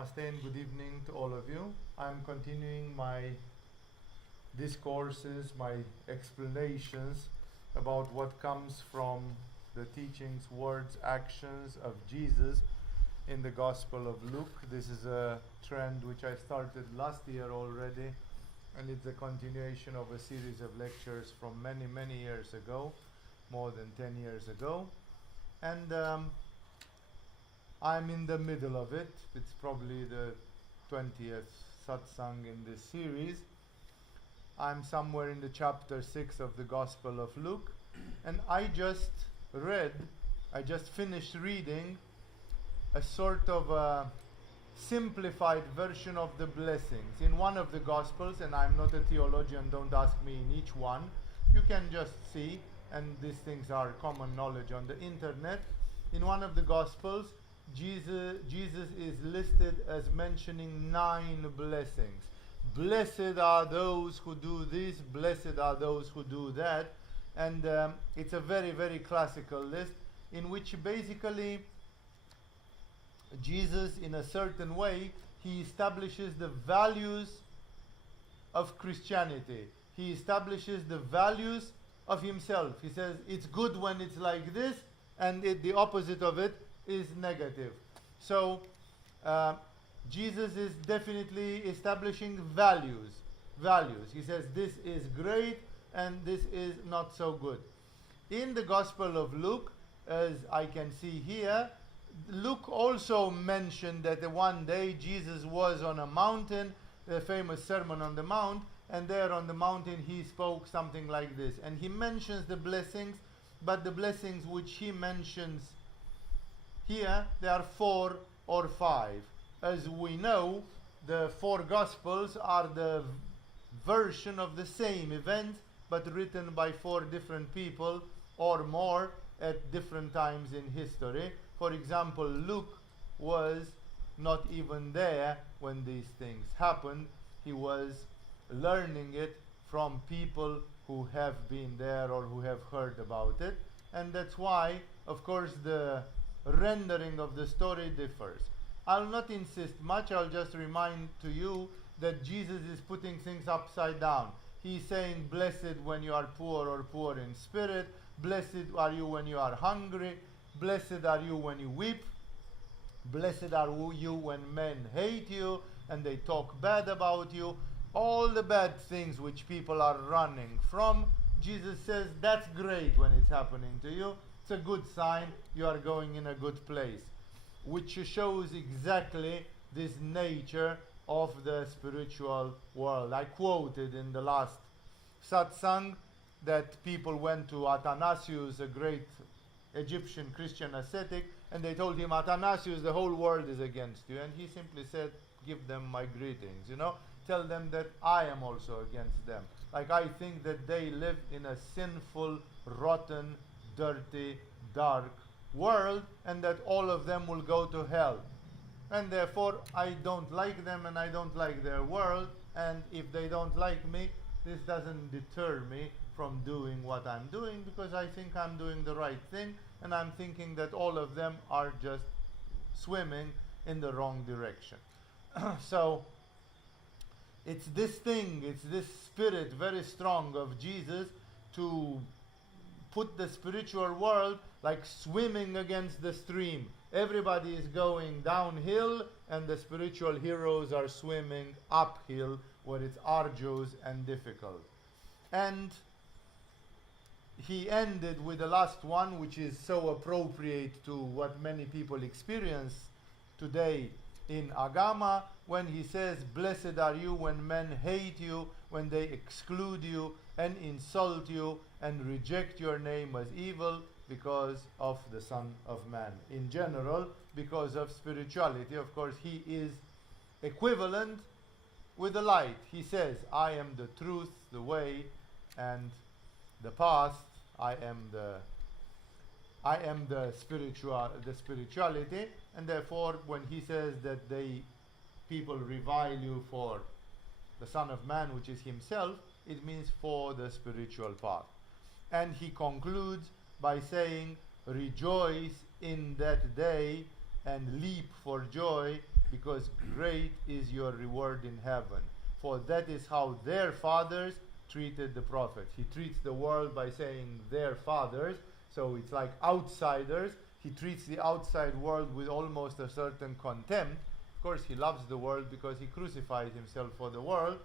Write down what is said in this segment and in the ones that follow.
Namaste and good evening to all of you. I'm continuing my discourses, my explanations about what comes from the teachings, words, actions of Jesus in the Gospel of Luke. This is a trend which I started last year already, and it's a continuation of a series of lectures from many years ago, more than 10 years ago. And I'm in the middle of it. It's probably the 20th satsang in this series. I'm somewhere in the chapter 6 of the Gospel of Luke, and I just finished reading a sort of a simplified version of the blessings in one of the Gospels, and I'm not a theologian, don't ask me in each one. You can just see, and these things are common knowledge on the internet. In one of the Gospels, Jesus is listed as mentioning 9 blessings. Blessed are those who do this, blessed are those who do that. And it's a very classical list in which basically Jesus, in a certain way, he establishes the values of Christianity. He establishes the values of himself. He says it's good when it's like this, and the opposite of it is negative. So Jesus is definitely establishing values. He says this is great and this is not so good. In the Gospel of Luke, as I can see here, Luke also mentioned that one day Jesus was on a mountain, the famous Sermon on the Mount, and there on the mountain he spoke something like this. And he mentions the blessings, but the blessings which he mentions here, there are 4 or 5. As we know, the 4 Gospels are the version of the same event, but written by 4 different people or more at different times in history. For example, Luke was not even there when these things happened. He was learning it from people who have been there or who have heard about it. And that's why, of course, the rendering of the story differs. I'll not insist much. I'll just remind to you that Jesus is putting things upside down. He's saying, blessed when you are poor or poor in spirit. Blessed are you when you are hungry. Blessed are you when you weep. Blessed are you when men hate you and they talk bad about you. All the bad things which people are running from, Jesus says that's great when it's happening to you. It's a good sign, you are going in a good place, which shows exactly this nature of the spiritual world. I quoted in the last satsang that people went to Athanasius, a great Egyptian Christian ascetic, and they told him, Athanasius, the whole world is against you. And he simply said, give them my greetings, tell them that I am also against them. Like, I think that they live in a sinful, rotten, dirty, dark world, and that all of them will go to hell. And therefore, I don't like them and I don't like their world, and if they don't like me, this doesn't deter me from doing what I'm doing, because I think I'm doing the right thing, and I'm thinking that all of them are just swimming in the wrong direction. So, it's this thing, it's this spirit very strong of Jesus to put the spiritual world like swimming against the stream. Everybody is going downhill and the spiritual heroes are swimming uphill where it's arduous and difficult. And he ended with the last one, which is so appropriate to what many people experience today in Agama, when he says, blessed are you when men hate you, when they exclude you and insult you and reject your name as evil because of the Son of Man. In general, because of spirituality, of course, he is equivalent with the light. He says, I am the truth, the way, and the path. I am the spirituality, and therefore when he says that people revile you for the Son of Man, which is himself, it means for the spiritual path. And he concludes by saying, rejoice in that day and leap for joy, because great is your reward in heaven. For that is how their fathers treated the prophets. He treats the world by saying their fathers, so it's like outsiders. He treats the outside world with almost a certain contempt. Of course, he loves the world because he crucified himself for the world,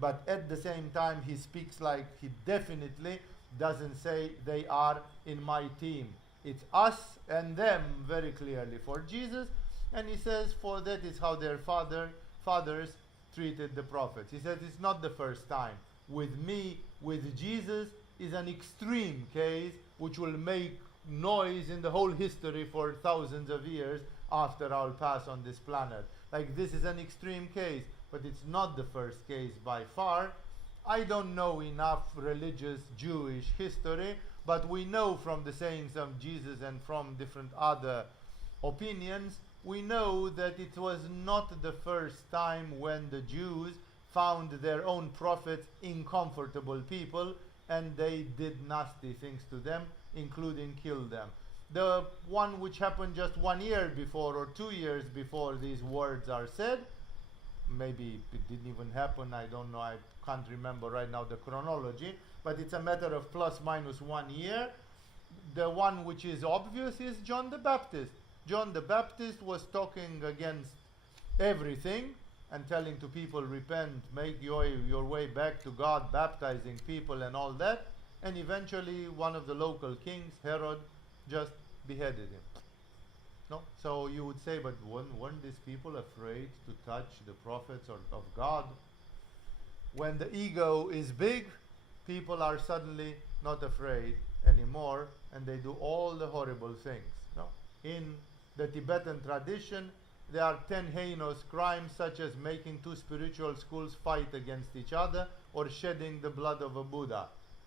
but at the same time, he speaks like he definitely doesn't say they are in my team. It's us and them very clearly for Jesus, and he says, for that is how their fathers treated the prophets. He said it's not the first time. With me, with Jesus, is an extreme case which will make noise in the whole history for thousands of years after I'll pass on this planet. Like, this is an extreme case, but it's not the first case by far. I don't know enough religious Jewish history, but we know from the sayings of Jesus and from different other opinions, we know that it was not the first time when the Jews found their own prophets uncomfortable people and they did nasty things to them, including kill them. The one which happened just 1 year before or 2 years before these words are said, maybe it didn't even happen, I don't know, I can't remember right now the chronology, but it's a matter of plus minus 1 year. The one which is obvious is John the Baptist. John the Baptist was talking against everything and telling to people, repent, make your way back to God, baptizing people and all that, and eventually one of the local kings, Herod, just beheaded him. No? So you would say, but weren't these people afraid to touch the prophets of God? When the ego is big, people are suddenly not afraid anymore, and they do all the horrible things. No? In the Tibetan tradition, there are 10 heinous crimes, such as making two spiritual schools fight against each other or shedding the blood of a Buddha.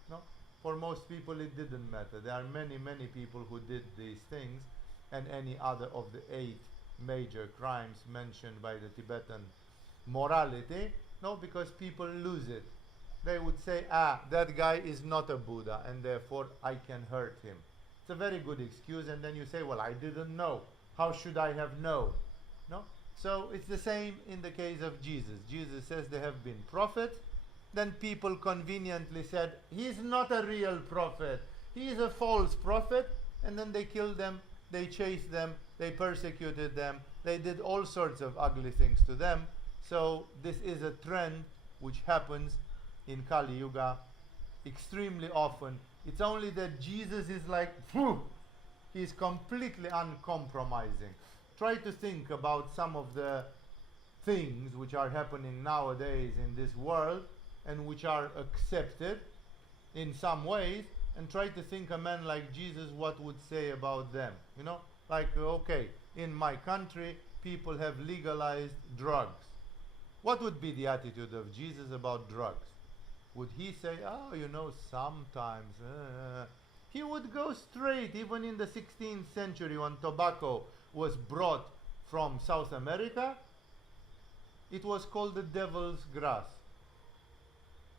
No? For most people it didn't matter. There are many, many people who did these things, and any other of the 8 major crimes mentioned by the Tibetan morality. No, because people lose it. They would say, that guy is not a Buddha, and therefore I can hurt him. It's a very good excuse, and then you say, well, I didn't know. How should I have known? No? So it's the same in the case of Jesus. Jesus says there have been prophets. Then people conveniently said, he's not a real prophet. He is a false prophet. And then they killed them, they chased them, they persecuted them, they did all sorts of ugly things to them. So this is a trend which happens in Kali Yuga extremely often. It's only that Jesus is like, he's completely uncompromising. Try to think about some of the things which are happening nowadays in this world and which are accepted in some ways, and try to think a man like Jesus what would say about them. You know, like, okay, in my country people have legalized drugs. What would be the attitude of Jesus about drugs? Would he say, sometimes? He would go straight. Even in the 16th century, when tobacco was brought from South America, it was called the devil's grass.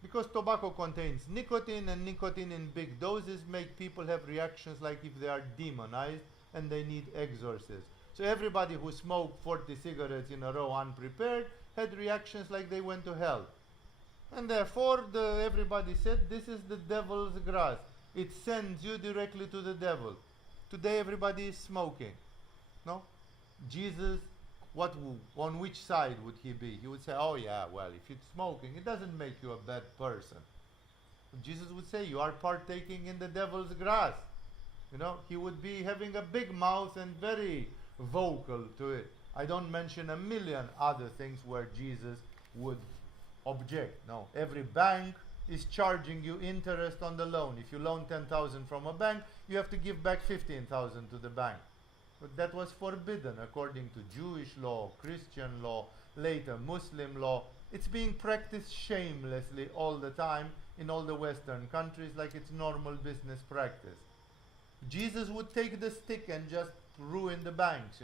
Because tobacco contains nicotine, and nicotine in big doses make people have reactions like if they are demonized and they need exorcism. So everybody who smoked 40 cigarettes in a row unprepared had reactions like they went to hell. And therefore everybody said, this is the devil's grass. It sends you directly to the devil. Today everybody is smoking. No? Jesus, on which side would he be? He would say, if you're smoking, it doesn't make you a bad person. Jesus would say, you are partaking in the devil's grass. You know, he would be having a big mouth and very vocal to it. I don't mention a million other things where Jesus would object. No, every bank is charging you interest on the loan. If you loan 10,000 from a bank, you have to give back 15,000 to the bank. But that was forbidden according to Jewish law, Christian law, later Muslim law. It's being practiced shamelessly all the time in all the Western countries like it's normal business practice. Jesus would take the stick and just ruin the banks,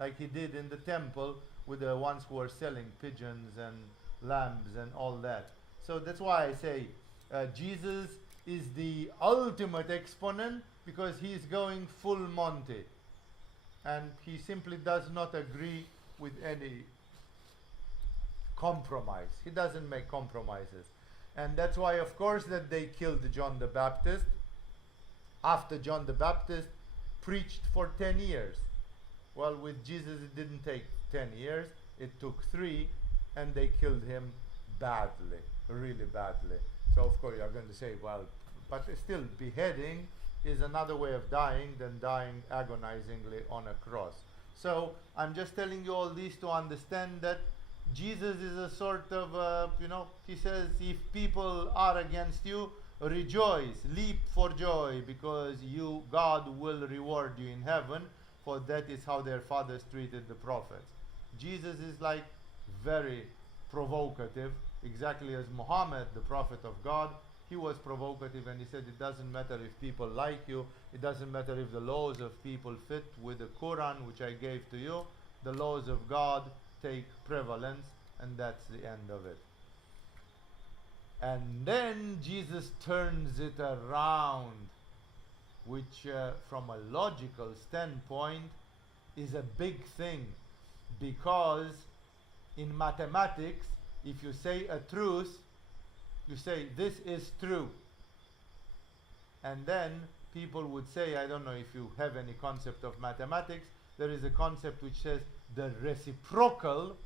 like he did in the temple with the ones who were selling pigeons and lambs and all that. So that's why I say Jesus is the ultimate exponent, because he's going full Monty. And he simply does not agree with any compromise. He doesn't make compromises. And that's why, of course, that they killed John the Baptist after John the Baptist preached for 10 years. Well, with Jesus it didn't take 10 years, it took 3, and they killed him badly, really badly. So of course you're going to say, well, but still beheading is another way of dying than dying agonizingly on a cross. So I'm just telling you all this to understand that Jesus is a sort of, he says, if people are against you, rejoice, leap for joy, because God will reward you in heaven, for that is how their fathers treated the prophets. Jesus is like very provocative, exactly as Muhammad, the prophet of God. He was provocative, and he said it doesn't matter if people like you, it doesn't matter if the laws of people fit with the Quran which I gave to you, the laws of God take prevalence, and that's the end of it. And then Jesus turns it around, which from a logical standpoint is a big thing, because in mathematics, if you say a truth, you say this is true, and then people would say, I don't know if you have any concept of mathematics, there is a concept which says the reciprocal,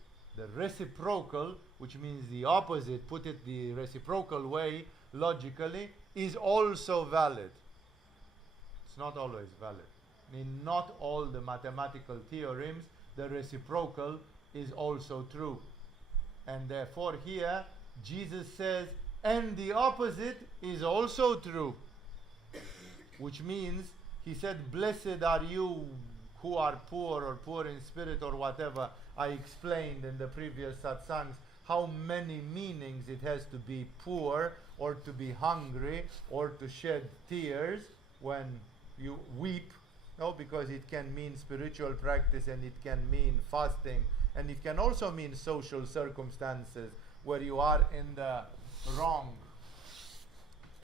which means the opposite, put it the reciprocal way, logically, is also valid. It's not always valid. In not all the mathematical theorems, the reciprocal is also true. And therefore here, Jesus says, and the opposite is also true. Which means, he said, blessed are you who are poor or poor in spirit or whatever. I explained in the previous satsangs how many meanings it has to be poor, or to be hungry, or to shed tears when you weep. No, because it can mean spiritual practice, and it can mean fasting, and it can also mean social circumstances where you are in the wrong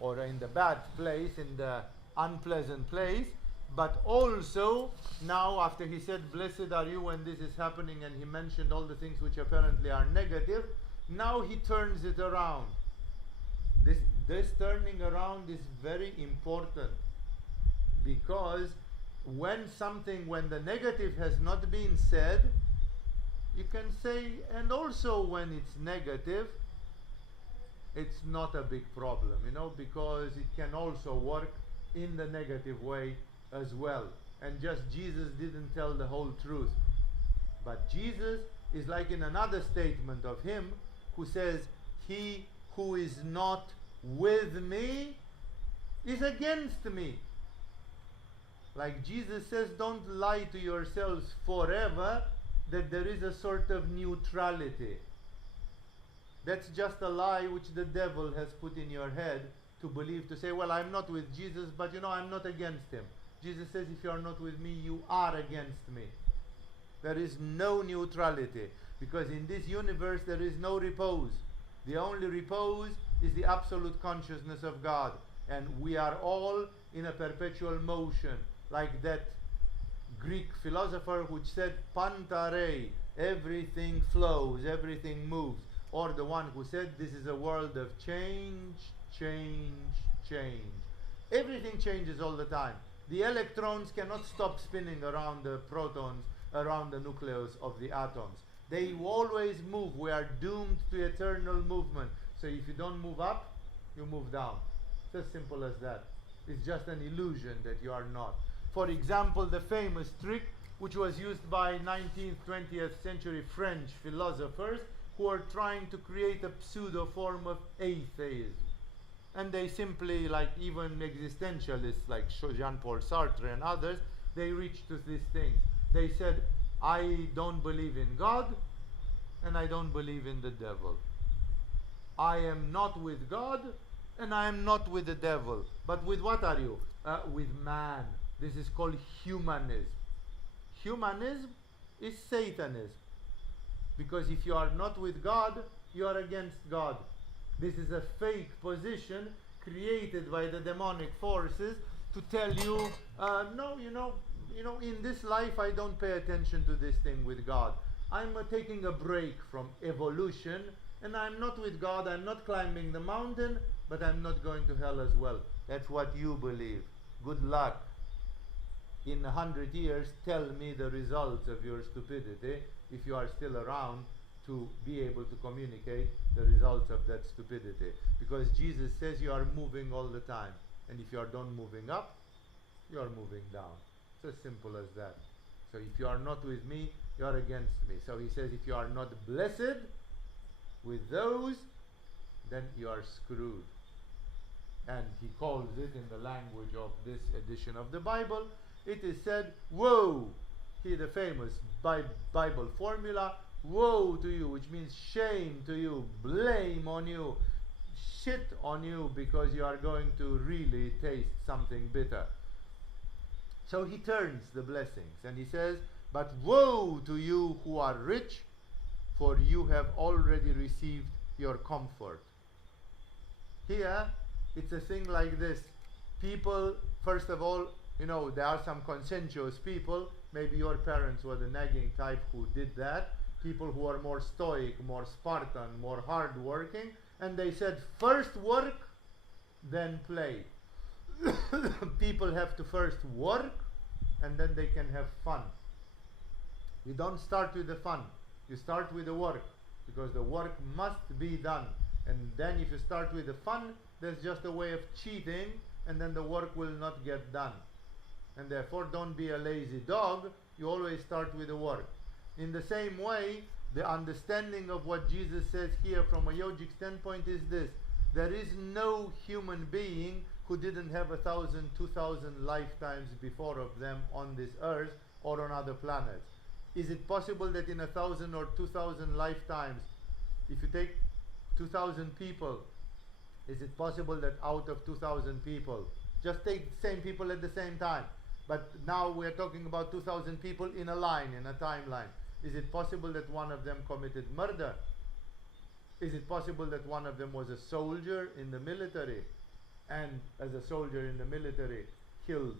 or in the bad place, in the unpleasant place. But also, now after he said, blessed are you when this is happening, and he mentioned all the things which apparently are negative, now he turns it around. This turning around is very important, because when the negative has not been said, you can say, and also when it's negative, it's not a big problem, because it can also work in the negative way as well. And just Jesus didn't tell the whole truth. But Jesus is like in another statement of him, who says, he who is not with me is against me. Like Jesus says, don't lie to yourselves forever that there is a sort of neutrality. That's just a lie which the devil has put in your head to believe, to say, well, I'm not with Jesus, but I'm not against him. Jesus says, if you are not with me, you are against me. There is no neutrality, because in this universe there is no repose. The only repose is the absolute consciousness of God, and we are all in a perpetual motion, like that Greek philosopher which said, pantare, everything flows, everything moves, or the one who said, this is a world of change, change, change. Everything changes all the time. The electrons cannot stop spinning around the protons, around the nucleus of the atoms. They always move. We are doomed to eternal movement. So if you don't move up, you move down. It's as simple as that. It's just an illusion that you are not. For example, the famous trick which was used by 19th, 20th century French philosophers who are trying to create a pseudo form of atheism. And they simply, like even existentialists like Jean-Paul Sartre and others, they reached to these things. They said, I don't believe in God, and I don't believe in the devil. I am not with God, and I am not with the devil. But with what are you? With man. This is called humanism. Humanism is Satanism. Because if you are not with God, you are against God. This is a fake position created by the demonic forces to tell you, no, in this life I don't pay attention to this thing with God. I'm taking a break from evolution, and I'm not with God, I'm not climbing the mountain, but I'm not going to hell as well. That's what you believe. Good luck. In 100 years, tell me the results of your stupidity, if you are still around to be able to communicate the results of that stupidity. Because Jesus says you are moving all the time. And if you are not moving up, you are moving down. It's as simple as that. So if you are not with me, you are against me. So he says if you are not blessed with those, then you are screwed. And he calls it, in the language of this edition of the Bible, it is said, woe, he the famous Bible formula, woe to you, which means shame to you, blame on you, shit on you, because you are going to really taste something bitter. So he turns the blessings and he says, but woe to you who are rich, for you have already received your comfort. Here, it's a thing like this. People, first of all, there are some conscientious people. Maybe your parents were the nagging type who did that. People who are more stoic, more Spartan, more hard-working. And they said, first work, then play. People have to first work, and then they can have fun. You don't start with the fun. You start with the work, because the work must be done. And then if you start with the fun, there's just a way of cheating, and then the work will not get done. And therefore, don't be a lazy dog. You always start with the work. In the same way, the understanding of what Jesus says here from a yogic standpoint is this. There is no human being who didn't have 1,000, 2,000 lifetimes before of them on this earth or on other planets. Is it possible that in 1,000 or 2,000 lifetimes, if you take 2,000 people, is it possible that out of 2,000 people, just take the same people at the same time, but now we're talking about 2,000 people in a line, in a timeline. Is it possible that one of them committed murder? Is it possible that one of them was a soldier in the military, and as a soldier in the military killed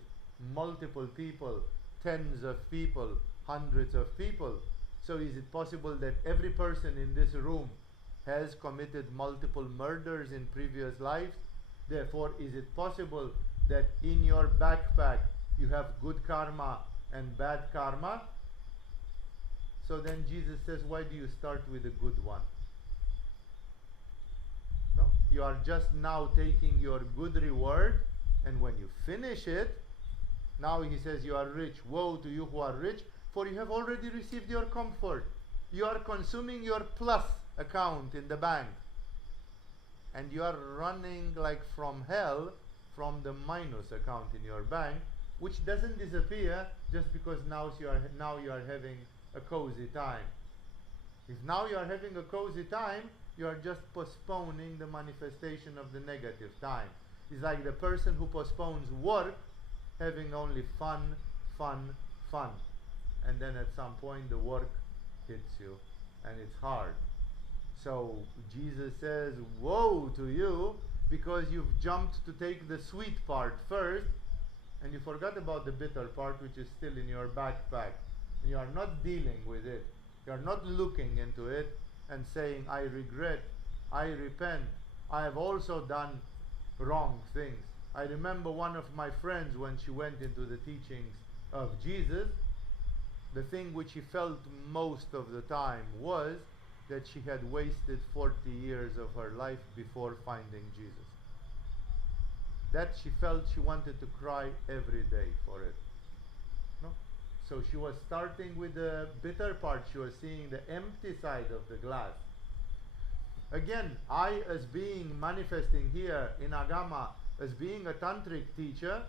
multiple people, tens of people, hundreds of people? So is it possible that every person in this room has committed multiple murders in previous lives? Therefore, is it possible that in your backpack you have good karma and bad karma? So then Jesus says, why do you start with the good one? No? You are just now taking your good reward, and when you finish it, now he says you are rich. Woe to you who are rich, for you have already received your comfort. You are consuming your plus account in the bank, and you are running like from hell from the minus account in your bank, which doesn't disappear just because now you are having a cozy time. If now you are having a cozy time, you are just postponing the manifestation of the negative time. It's like the person who postpones work, having only fun, fun, fun, and then at some point the work hits you and it's hard. So Jesus says, woe to you, because you've jumped to take the sweet part first, and you forgot about the bitter part, which is still in your backpack. And you are not dealing with it. You are not looking into it and saying, I regret, I repent, I have also done wrong things. I remember one of my friends, when she went into the teachings of Jesus, the thing which she felt most of the time was that she had wasted 40 years of her life before finding Jesus. That she felt she wanted to cry every day for it. No? So she was starting with the bitter part. She was seeing the empty side of the glass. Again, I, as being manifesting here in Agama, as being a tantric teacher,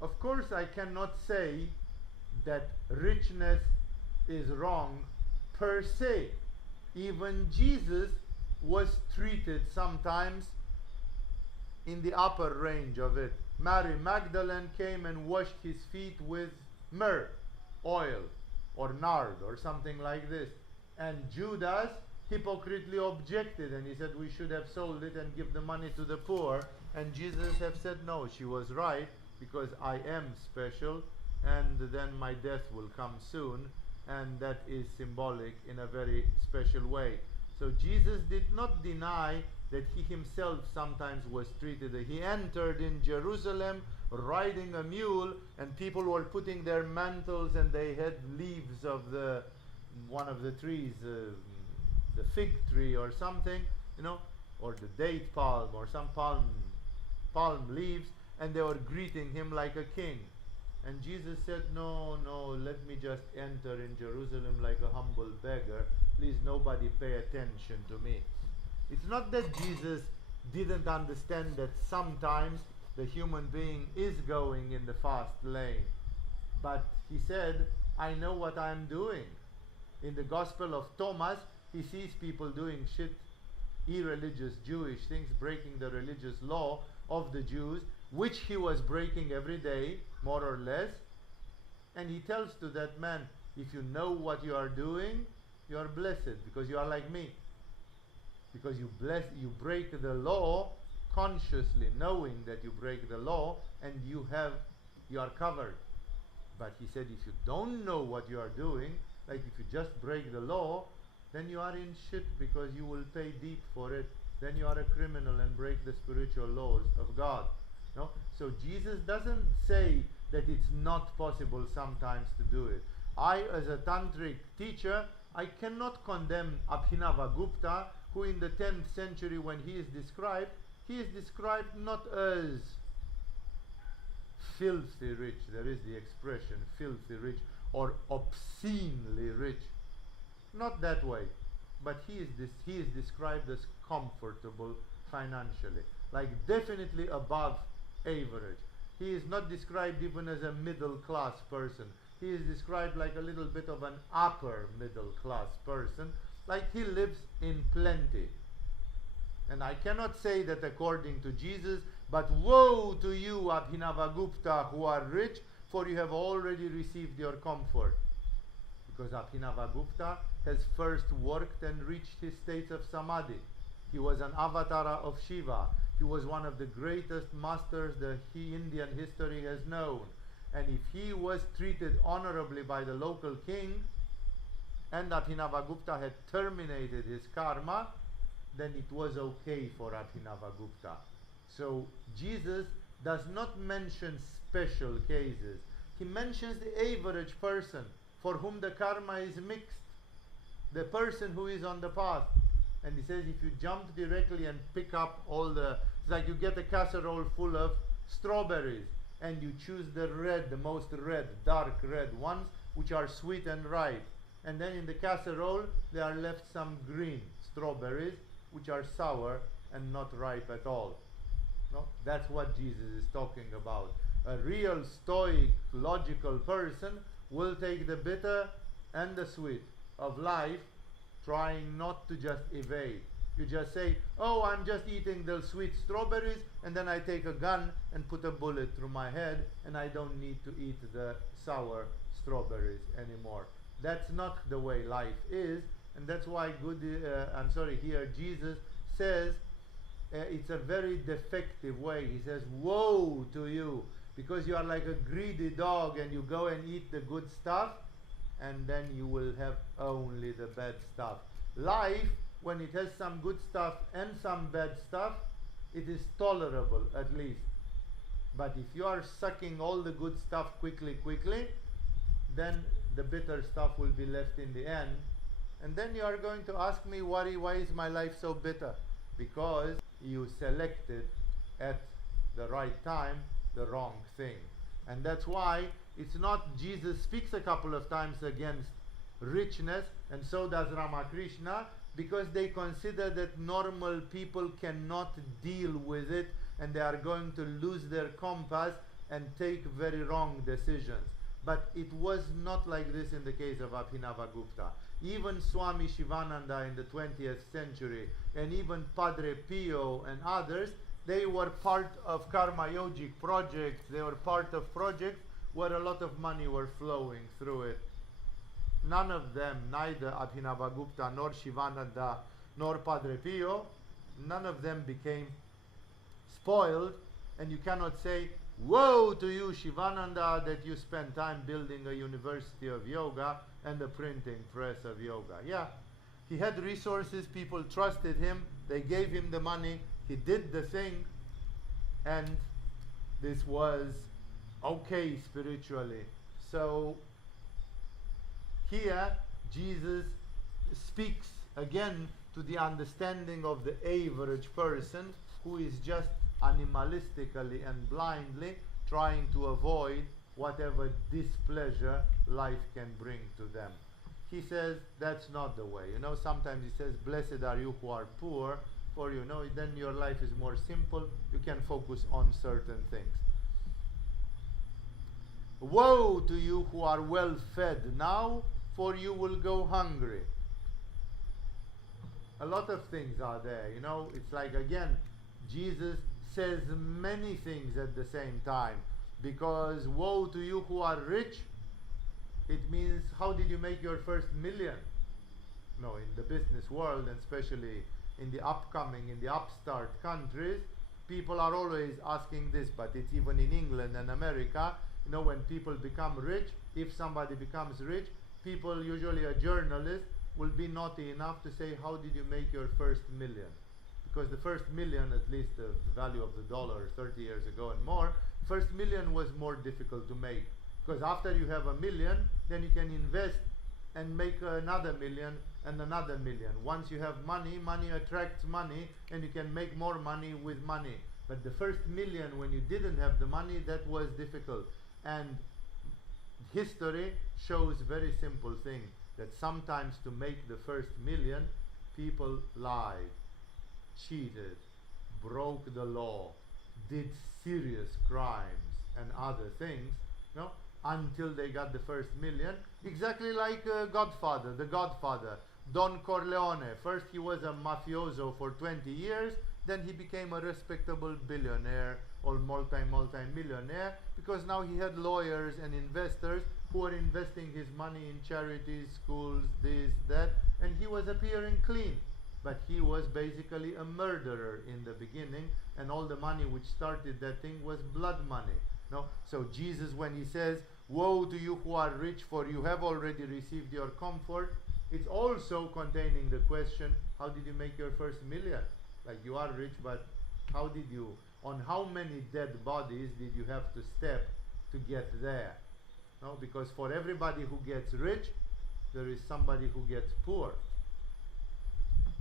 of course I cannot say that richness is wrong per se. Even Jesus was treated sometimes in the upper range of it. Mary Magdalene came and washed his feet with myrrh, oil, or nard, or something like this. And Judas hypocritically objected, and he said we should have sold it and give the money to the poor. And Jesus have said, no, she was right, because I am special, and then my death will come soon, and that is symbolic in a very special way. So Jesus did not deny that he himself sometimes was treated. He entered in Jerusalem riding a mule, and people were putting their mantles, and they had leaves of one of the trees, the fig tree or something, or the date palm or some palm leaves, and they were greeting him like a king. And Jesus said, no, let me just enter in Jerusalem like a humble beggar. Please, nobody pay attention to me. It's not that Jesus didn't understand that sometimes the human being is going in the fast lane. But he said, I know what I'm doing. In the Gospel of Thomas, he sees people doing irreligious Jewish things, breaking the religious law of the Jews, which he was breaking every day, more or less. And he tells to that man, if you know what you are doing, you are blessed, because you are like me. Because you break the law consciously, knowing that you break the law, and you are covered. But he said, if you don't know what you are doing, like if you just break the law, then you are in shit, because you will pay deep for it. Then you are a criminal and break the spiritual laws of God. No? So Jesus doesn't say that it's not possible sometimes to do it. I, as a tantric teacher, I cannot condemn Abhinavagupta, who in the 10th century, when he is described not as filthy rich, there is the expression filthy rich, or obscenely rich. Not that way. But he is described as comfortable financially, like definitely above average. He is not described even as a middle class person. He is described like a little bit of an upper middle class person, like he lives in plenty. And I cannot say that according to Jesus, but woe to you, Abhinavagupta, who are rich, for you have already received your comfort. Because Abhinavagupta has first worked and reached his states of samadhi. He was an avatar of Shiva. He was one of the greatest masters the Indian history has known. And if he was treated honorably by the local king, and Abhinavagupta had terminated his karma, then it was okay for Abhinavagupta. So Jesus does not mention special cases. He mentions the average person for whom the karma is mixed, the person who is on the path. And he says, if you jump directly and pick up it's like you get a casserole full of strawberries, and you choose the most red, dark red ones, which are sweet and ripe. And then in the casserole, there are left some green strawberries, which are sour and not ripe at all. No? That's what Jesus is talking about. A real stoic, logical person will take the bitter and the sweet of life, trying not to just evade. You just say, oh, I'm just eating the sweet strawberries, and then I take a gun and put a bullet through my head, and I don't need to eat the sour strawberries anymore. That's not the way life is, and that's why here Jesus says it's a very defective way. He says, woe to you, because you are like a greedy dog, and you go and eat the good stuff, and then you will have only the bad stuff. Life, when it has some good stuff and some bad stuff, it is tolerable at least. But if you are sucking all the good stuff quickly, then the bitter stuff will be left in the end. And then you are going to ask me, why is my life so bitter? Because you selected at the right time the wrong thing. And that's why it's not, Jesus speaks a couple of times against richness, and so does Ramakrishna, because they consider that normal people cannot deal with it, and they are going to lose their compass and take very wrong decisions. But it was not like this in the case of Abhinavagupta. Even Swami Shivananda in the 20th century, and even Padre Pio and others, they were part of karma yogic projects. They were part of projects where a lot of money were flowing through it. None of them, neither Abhinavagupta nor Shivananda nor Padre Pio, none of them became spoiled And you cannot say, woe to you, Shivananda, that you spend time building a university of yoga and a printing press of yoga. Yeah, he had resources, people trusted him, they gave him the money, he did the thing, and this was okay spiritually. So here Jesus speaks again to the understanding of the average person who is just animalistically and blindly trying to avoid whatever displeasure life can bring to them. He says that's not the way. Sometimes he says, blessed are you who are poor, for then your life is more simple, you can focus on certain things. Woe to you who are well fed now, for you will go hungry. A lot of things are there, it's like, again, Jesus says many things at the same time, because woe to you who are rich, it means how did you make your first million? No, in the business world, and especially in the upstart countries, people are always asking this, but it's even in England and America, when people become rich, if somebody becomes rich, people, usually a journalist, will be naughty enough to say, how did you make your first million? Because the first million, at least the value of the dollar 30 years ago and more, first million was more difficult to make. Because after you have a million, then you can invest and make another million and another million. Once you have money, money attracts money, and you can make more money with money. But the first million, when you didn't have the money, that was difficult. And history shows very simple thing, that sometimes to make the first million, people lied, cheated, broke the law, did serious crimes and other things, until they got the first million. Exactly like the Godfather, Don Corleone. First he was a mafioso for 20 years, then he became a respectable billionaire or multi-millionaire, because now he had lawyers and investors who were investing his money in charities, schools, this, that, and he was appearing clean. But he was basically a murderer in the beginning, and all the money which started that thing was blood money. So Jesus, when he says, woe to you who are rich, for you have already received your comfort, it's also containing the question, how did you make your first million? Like, you are rich, but how did you, on how many dead bodies did you have to step to get there? Because for everybody who gets rich, there is somebody who gets poor.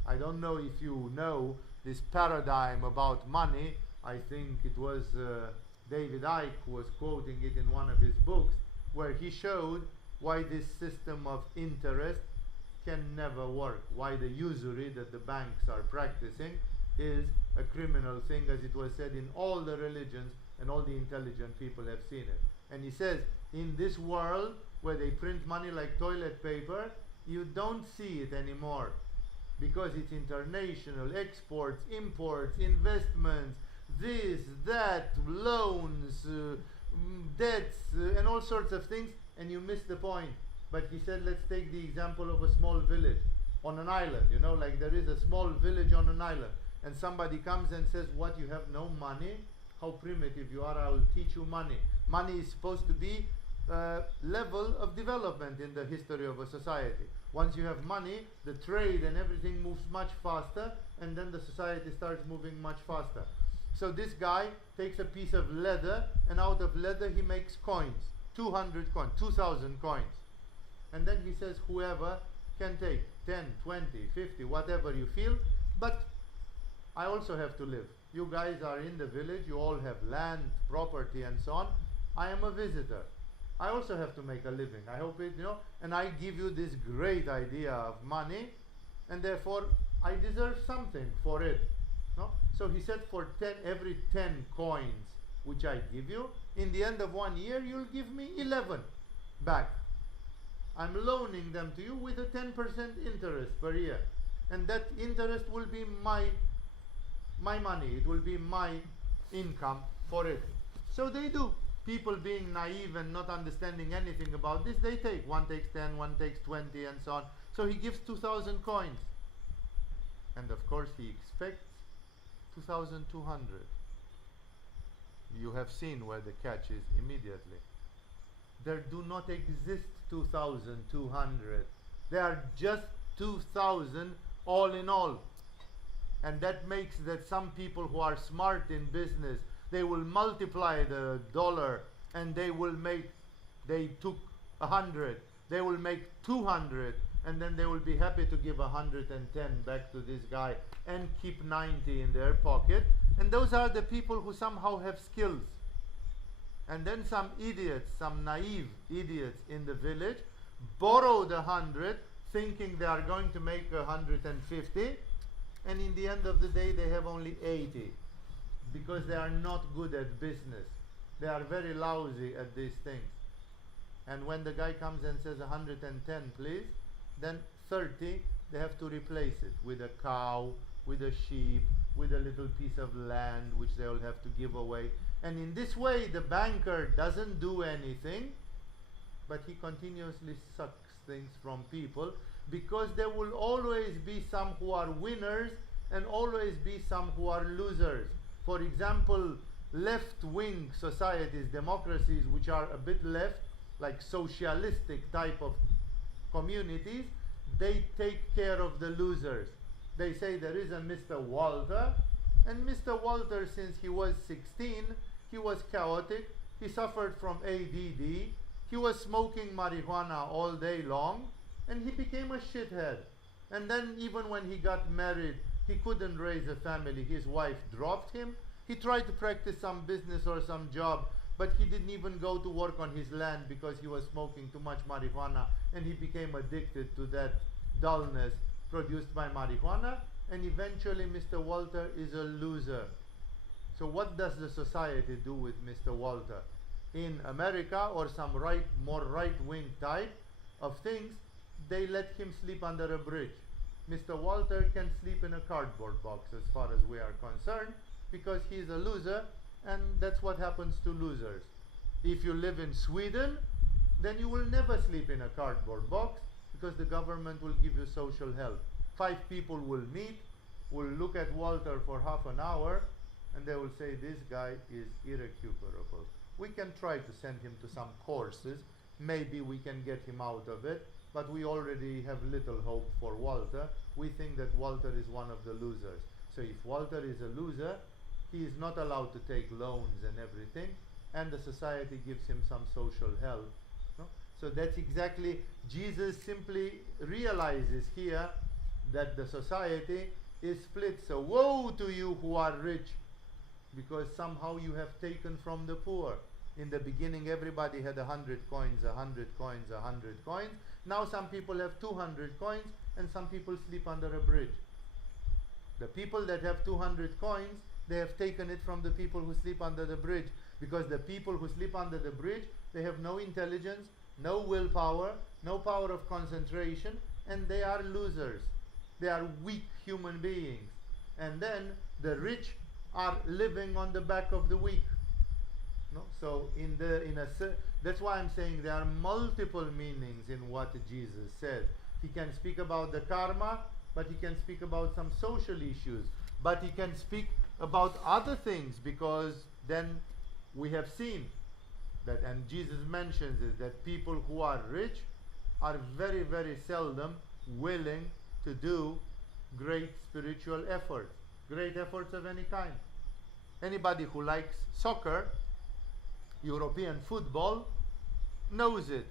I don't know if you know this paradigm about money. I think it was David Icke who was quoting it in one of his books, where he showed why this system of interest can never work, why the usury that the banks are practicing is a criminal thing, as it was said in all the religions, and all the intelligent people have seen it. And he says, in this world where they print money like toilet paper, you don't see it anymore, because it's international, exports, imports, investments, this, that, loans, debts, and all sorts of things, and you miss the point. But he said, let's take the example of a small village on an island, like there is a small village on an island, and somebody comes and says, what, you have no money? How primitive you are, I will teach you money. Money is supposed to be level of development in the history of a society. Once you have money, the trade and everything moves much faster, and then the society starts moving much faster. So this guy takes a piece of leather, and out of leather he makes coins, 200 coins, 2,000 coins. And then he says, whoever can take 10, 20, 50, whatever you feel, but I also have to live. You guys are in the village, you all have land, property, and so on. I am a visitor. I also have to make a living. I hope it, and I give you this great idea of money, and therefore I deserve something for it. So he said, for every 10 coins which I give you, in the end of 1 year you'll give me 11 back. I'm loaning them to you with a 10% interest per year, and that interest will be my money. It will be my income for it. So they do. People being naive and not understanding anything about this, they take. One takes 10, one takes 20, and so on. So he gives 2,000 coins. And of course he expects 2,200. You have seen where the catch is immediately. There do not exist 2,200. There are just 2,000 all in all. And that makes that some people who are smart in business, they will multiply the dollar and they took 100, they will make 200, and then they will be happy to give 110 back to this guy and keep 90 in their pocket. And those are the people who somehow have skills. And then some idiots, some naive idiots in the village borrow the 100 thinking they are going to make 150, and in the end of the day they have only 80 because they are not good at business. They are very lousy at these things. And when the guy comes and says 110 please, then 30 they have to replace it with a cow, with a sheep, with a little piece of land which they will have to give away. And in this way the banker doesn't do anything, but he continuously sucks things from people, because there will always be some who are winners and always be some who are losers. For example, left-wing societies, democracies which are a bit left, like socialistic type of communities, they take care of the losers. They say there is a Mr. Walter, and Mr. Walter, since he was 16, he was chaotic, he suffered from ADD, he was smoking marijuana all day long, and he became a shithead. And then even when he got married, he couldn't raise a family. His wife dropped him. He tried to practice some business or some job, but he didn't even go to work on his land because he was smoking too much marijuana, and he became addicted to that dullness produced by marijuana, and eventually Mr. Walter is a loser. So what does the society do with Mr. Walter? In America, or some more right-wing type of things, they let him sleep under a bridge. Mr. Walter can sleep in a cardboard box as far as we are concerned, because he is a loser, and that's what happens to losers. If you live in Sweden, then you will never sleep in a cardboard box, because the government will give you social help. 5 people will meet, will look at Walter for half an hour, and they will say, this guy is irrecuperable. We can try to send him to some courses, maybe we can get him out of it, but we already have little hope for Walter. We think that Walter is one of the losers. So if Walter is a loser, he is not allowed to take loans and everything, and the society gives him some social help. No? So that's exactly, Jesus simply realizes here that the society is split. So woe to you who are rich, because somehow you have taken from the poor. In the beginning everybody had 100 coins, 100 coins, 100 coins. Now some people have 200 coins, and some people sleep under a bridge. The people that have 200 coins, they have taken it from the people who sleep under the bridge, because the people who sleep under the bridge, they have no intelligence, no willpower, no power of concentration, and they are losers. They are weak human beings. And then the rich are living on the back of the weak. No? So that's why I'm saying there are multiple meanings in what Jesus said. He can speak about the karma, but he can speak about some social issues, but he can speak about other things, because then we have seen that, and Jesus mentions it, that people who are rich are very, very seldom willing to do great spiritual efforts, great efforts of any kind. Anybody who likes soccer, European football, knows it.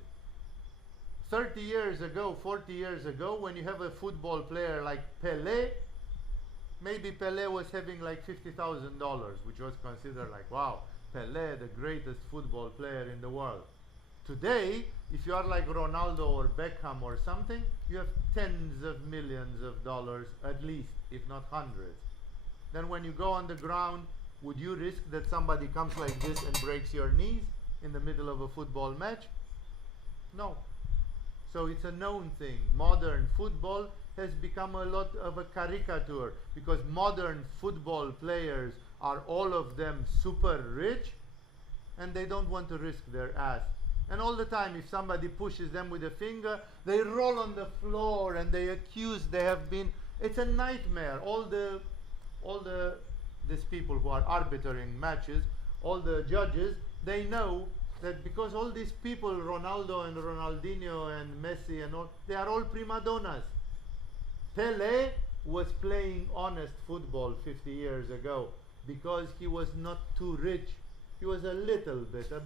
30 years ago, 40 years ago, when you have a football player like Pelé, maybe Pelé was having like $50,000, which was considered like, wow, Pelé, the greatest football player in the world. Today, if you are like Ronaldo or Beckham or something, you have tens of millions of dollars at least, if not hundreds. Then when you go on the ground, would you risk that somebody comes like this and breaks your knees in the middle of a football match? No. So it's a known thing. Modern football has become a lot of a caricature, because modern football players are all of them super rich, and they don't want to risk their ass. And all the time, if somebody pushes them with a finger, they roll on the floor and they accuse they have been. It's a nightmare. All these people who are arbitering matches all the judges, they know that because all these people, Ronaldo and Ronaldinho and Messi and all, they are all prima donnas. Pele was playing honest football 50 years ago because he was not too rich. He was a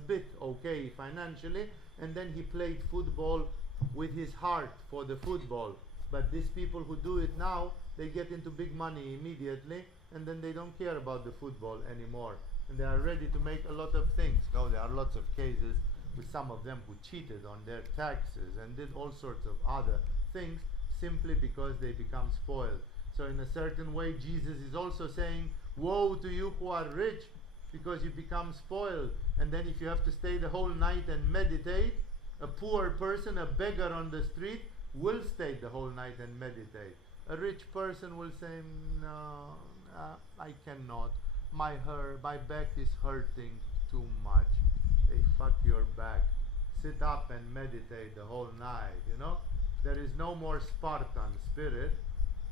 bit okay financially, and then he played football with his heart for the football. But these people who do it now, they get into big money immediately, and then they don't care about the football anymore. And they are ready to make a lot of things. Now there are lots of cases with some of them who cheated on their taxes and did all sorts of other things simply because they become spoiled. So in a certain way, Jesus is also saying, woe to you who are rich, because you become spoiled. And then if you have to stay the whole night and meditate, a poor person, a beggar on the street, will stay the whole night and meditate. A rich person will say, no, I cannot. My back is hurting too much. Hey, fuck your back. Sit up and meditate the whole night, you know. There is no more Spartan spirit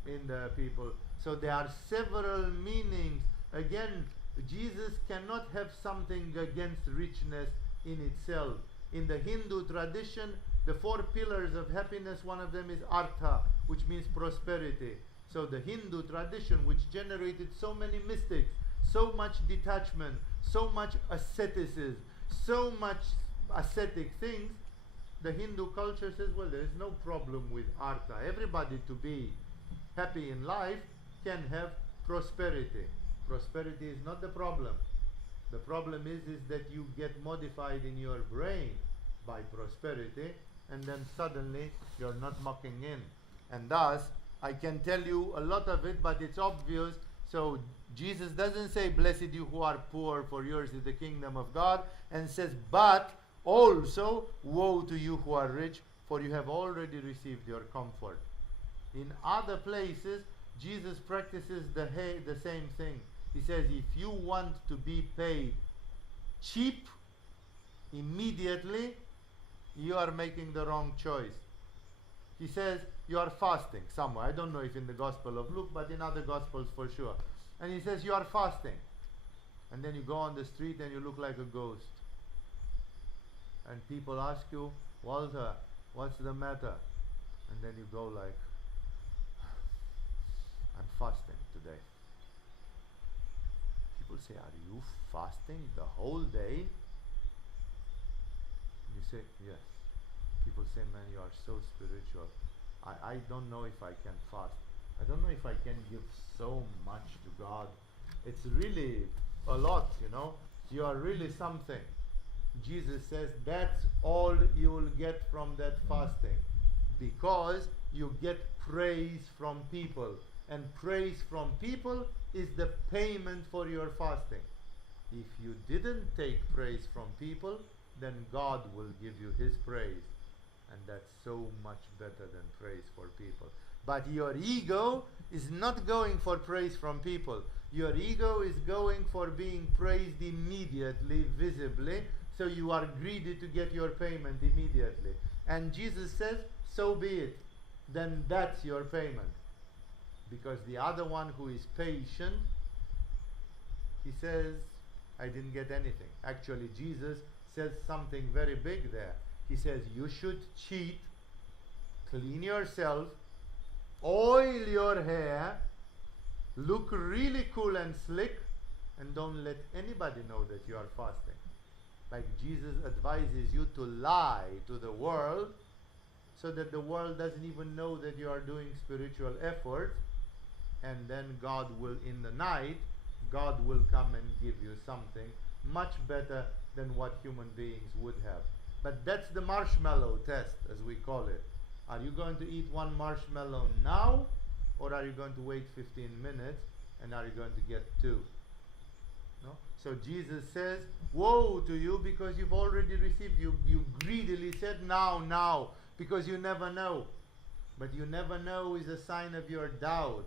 in the people. So there are several meanings. Again, Jesus cannot have something against richness in itself. In the Hindu tradition, the 4 pillars of happiness, one of them is artha, which means prosperity. So the Hindu tradition, which generated so many mystics, so much detachment, so much asceticism, so much ascetic things, the Hindu culture says, well, there is no problem with artha. Everybody, to be happy in life, can have prosperity. Prosperity is not the problem. The problem is that you get modified in your brain by prosperity, and then suddenly you're not mucking in. And thus, I can tell you a lot of it, but it's obvious. So Jesus doesn't say, blessed you who are poor, for yours is the kingdom of God, and says, but also, woe to you who are rich, for you have already received your comfort. In other places, Jesus practices the same thing. He says, if you want to be paid cheap, immediately, you are making the wrong choice. He says, you are fasting somewhere. I don't know if in the Gospel of Luke, but in other Gospels for sure. And he says, you are fasting. And then you go on the street and you look like a ghost. And people ask you, Walter, what's the matter? And then you go like, I'm fasting today. People say, are you fasting the whole day? You say, yes. People say, man, you are so spiritual. I don't know if I can fast. I don't know if I can give so much to God. It's really a lot, you know. You are really something. Jesus says that's all you will get from that fasting, because you get praise from people, and praise from people is the payment for your fasting. If you didn't take praise from people, then God will give you His praise, and that's so much better than praise for people. But your ego is not going for praise from people. Your ego is going for being praised immediately, visibly, so you are greedy to get your payment immediately. And Jesus says, so be it. Then that's your payment. Because the other one who is patient, he says, I didn't get anything. Actually, Jesus says something very big there. He says, you should cheat, clean yourself, oil your hair, look really cool and slick, and don't let anybody know that you are fasting. Like Jesus advises you to lie to the world, so that the world doesn't even know that you are doing spiritual effort, and then God will, in the night, God will come and give you something much better than what human beings would have. But that's the marshmallow test, as we call it. Are you going to eat one marshmallow now, or are you going to wait 15 minutes, and are you going to get 2? No? So Jesus says, woe to you, because you've already received. You greedily said now, because you never know. But you never know is a sign of your doubt,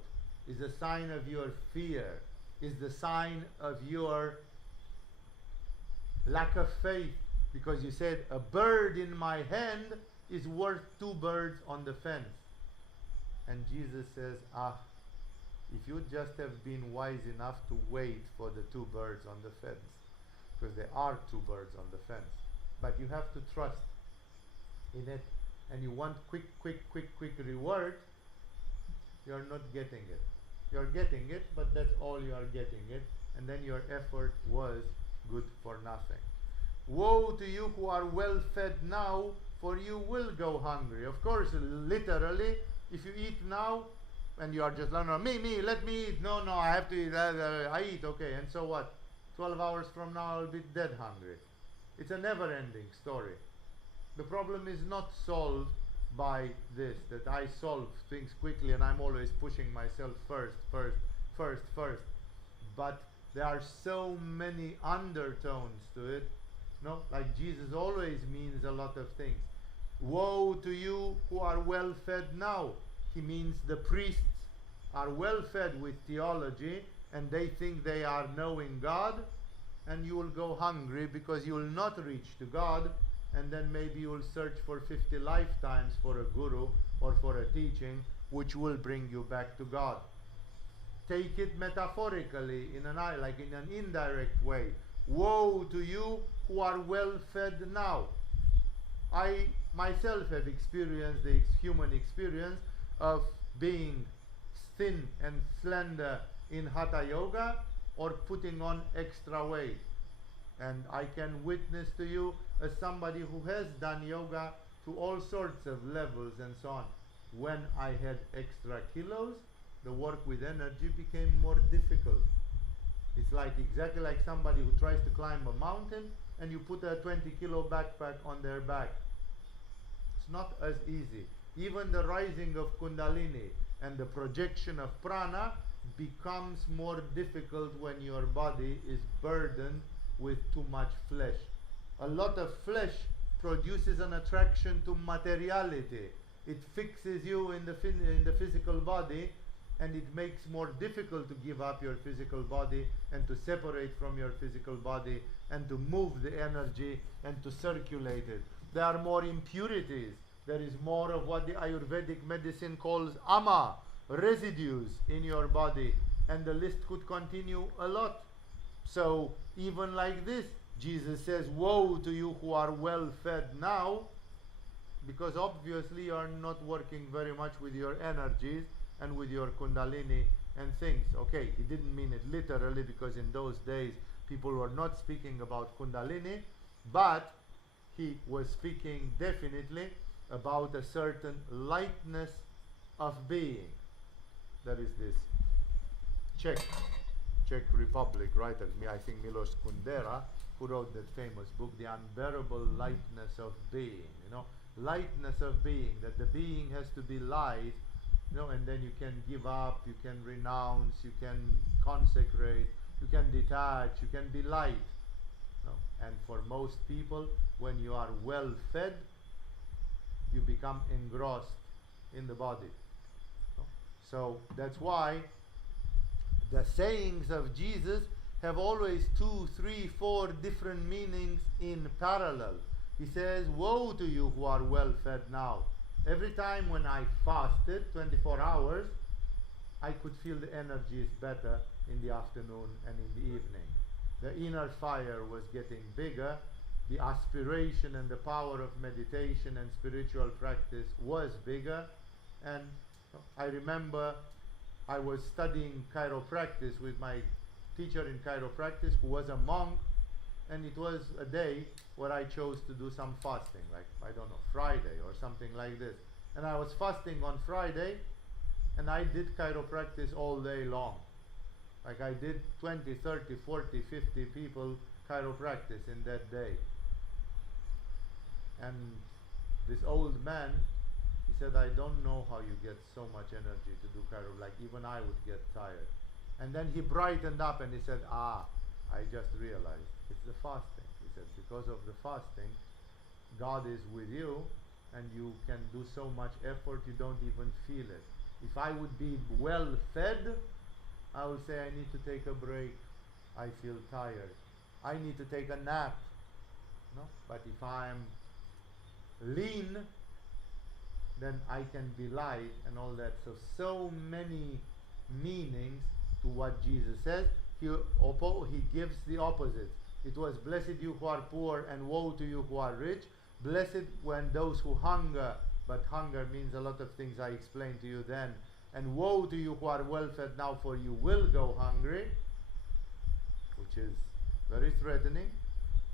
is a sign of your fear, is the sign of your lack of faith. Because you said, a bird in my hand is worth 2 birds on the fence. And Jesus says, if you just have been wise enough to wait for the 2 birds on the fence, because there are two birds on the fence. But you have to trust in it, and you want quick reward, you're not getting it. You're getting it, but that's all you are getting it, and then your effort was good for nothing. Woe to you who are well fed now, for you will go hungry. Of course, literally, if you eat now, and you are just, no, me, let me eat. No, I have to eat. I eat, okay, and so what? 12 hours from now, I'll be dead hungry. It's a never-ending story. The problem is not solved by this, that I solve things quickly and I'm always pushing myself first. But there are so many undertones to it. No, like Jesus always means a lot of things. Woe to you who are well fed now. He means the priests are well fed with theology and they think they are knowing God, and you will go hungry because you will not reach to God, and then maybe you will search for 50 lifetimes for a guru or for a teaching which will bring you back to God. Take it metaphorically, in an indirect way. Woe to you who are well fed now. I myself have experienced the human experience of being thin and slender in Hatha Yoga or putting on extra weight. And I can witness to you, as somebody who has done yoga to all sorts of levels and so on, when I had extra kilos, the work with energy became more difficult. It's like exactly like somebody who tries to climb a mountain and you put a 20 kilo backpack on their back. It's not as easy. Even the rising of Kundalini and the projection of prana becomes more difficult when your body is burdened with too much flesh. A lot of flesh produces an attraction to materiality. It fixes you in the physical body, and it makes more difficult to give up your physical body and to separate from your physical body and to move the energy and to circulate it. There are more impurities. There is more of what the Ayurvedic medicine calls ama, residues in your body, and the list could continue a lot. So even like this, Jesus says, woe to you who are well fed now, because obviously you are not working very much with your energies and with your Kundalini and things. Okay, he didn't mean it literally, because in those days people were not speaking about Kundalini, but he was speaking definitely about a certain lightness of being. There is this Czech Republic writer, I think Miloš Kundera, who wrote that famous book, The Unbearable Lightness of Being. Lightness of being, that the being has to be light, and then you can give up, you can renounce, you can consecrate, you can detach, you can be light. And for most people, when you are well fed, you become engrossed in the body. So that's why the sayings of Jesus have always 2, 3, 4 different meanings in parallel. He says, woe to you who are well fed now. Every time when I fasted 24 hours, I could feel the energy is better in the afternoon and in the evening. The inner fire was getting bigger. The aspiration and the power of meditation and spiritual practice was bigger. And I remember I was studying chiropractic with my teacher in chiropractic, who was a monk, and it was a day where I chose to do some fasting, like, I don't know, Friday or something like this. And I was fasting on Friday, and I did chiropractic all day long. Like I did 20, 30, 40, 50 people chiropractic in that day. And this old man, he said, I don't know how you get so much energy to do chiro, like even I would get tired. And then he brightened up and he said, I just realized, it's the fasting. He said, because of the fasting, God is with you, and you can do so much effort you don't even feel it. If I would be well fed, I would say I need to take a break. I feel tired. I need to take a nap. No? But if I'm lean, then I can be light and all that. So many meanings to what Jesus says. He gives the opposite. It was blessed you who are poor and woe to you who are rich. Blessed when those who hunger, but hunger means a lot of things I explained to you then. And woe to you who are well fed now, for you will go hungry, which is very threatening.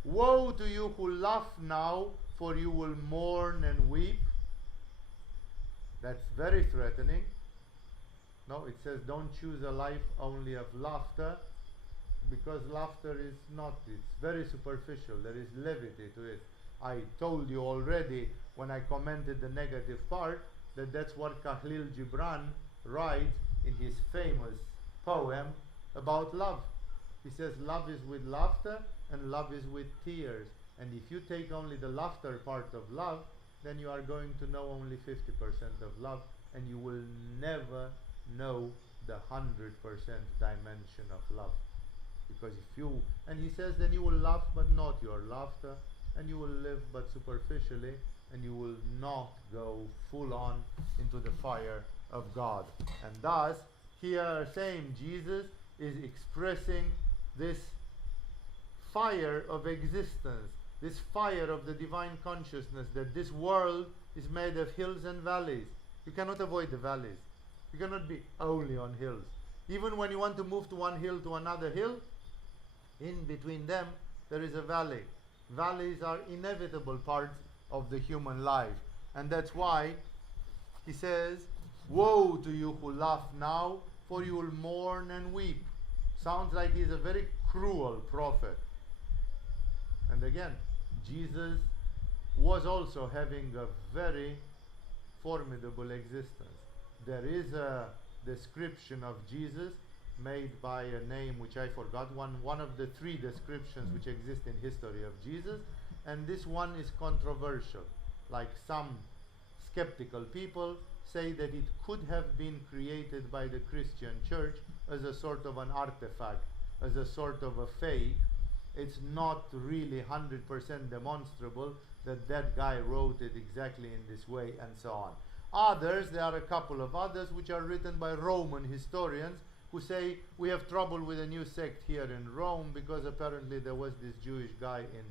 Woe to you who laugh now, for you will mourn and weep. That's very threatening. No, it says don't choose a life only of laughter, because laughter is not, it's very superficial. There is levity to it. I told you already when I commented the negative part that that's what Khalil Gibran writes in his famous poem about love. He says love is with laughter and love is with tears. And if you take only the laughter part of love, then you are going to know only 50% of love, and you will never know the 100% dimension of love. Because if you, and he says, then you will laugh but not your laughter, and you will live but superficially, and you will not go full on into the fire of God. And thus, here same Jesus is expressing this fire of existence, this fire of the divine consciousness, that this world is made of hills and valleys. You cannot avoid the valleys. You cannot be only on hills. Even when you want to move to one hill to another hill, in between them there is a valley. Valleys are inevitable parts of the human life. And that's why he says, woe to you who laugh now, for you will mourn and weep. Sounds like he's a very cruel prophet. And again, Jesus was also having a very formidable existence. There is a description of Jesus made by a name which I forgot, one of the three descriptions which exist in history of Jesus, and this one is controversial. Like some skeptical people say that it could have been created by the Christian church as a sort of an artifact, as a sort of a fake. It's not really 100% demonstrable that that guy wrote it exactly in this way, and so on. Others, there are a couple of others which are written by Roman historians who say we have trouble with a new sect here in Rome because apparently there was this Jewish guy in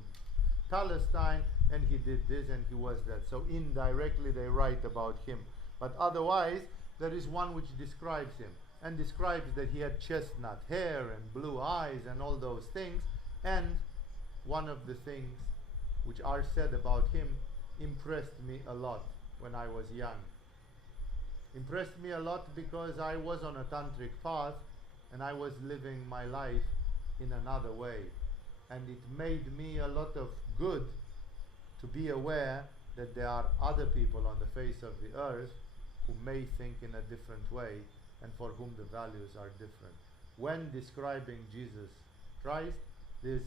Palestine and he did this and he was that. So indirectly they write about him. But otherwise, there is one which describes him and describes that he had chestnut hair and blue eyes and all those things. And one of the things which are said about him impressed me a lot when I was young. Impressed me a lot because I was on a tantric path and I was living my life in another way. And it made me a lot of good to be aware that there are other people on the face of the earth who may think in a different way and for whom the values are different. When describing Jesus Christ, this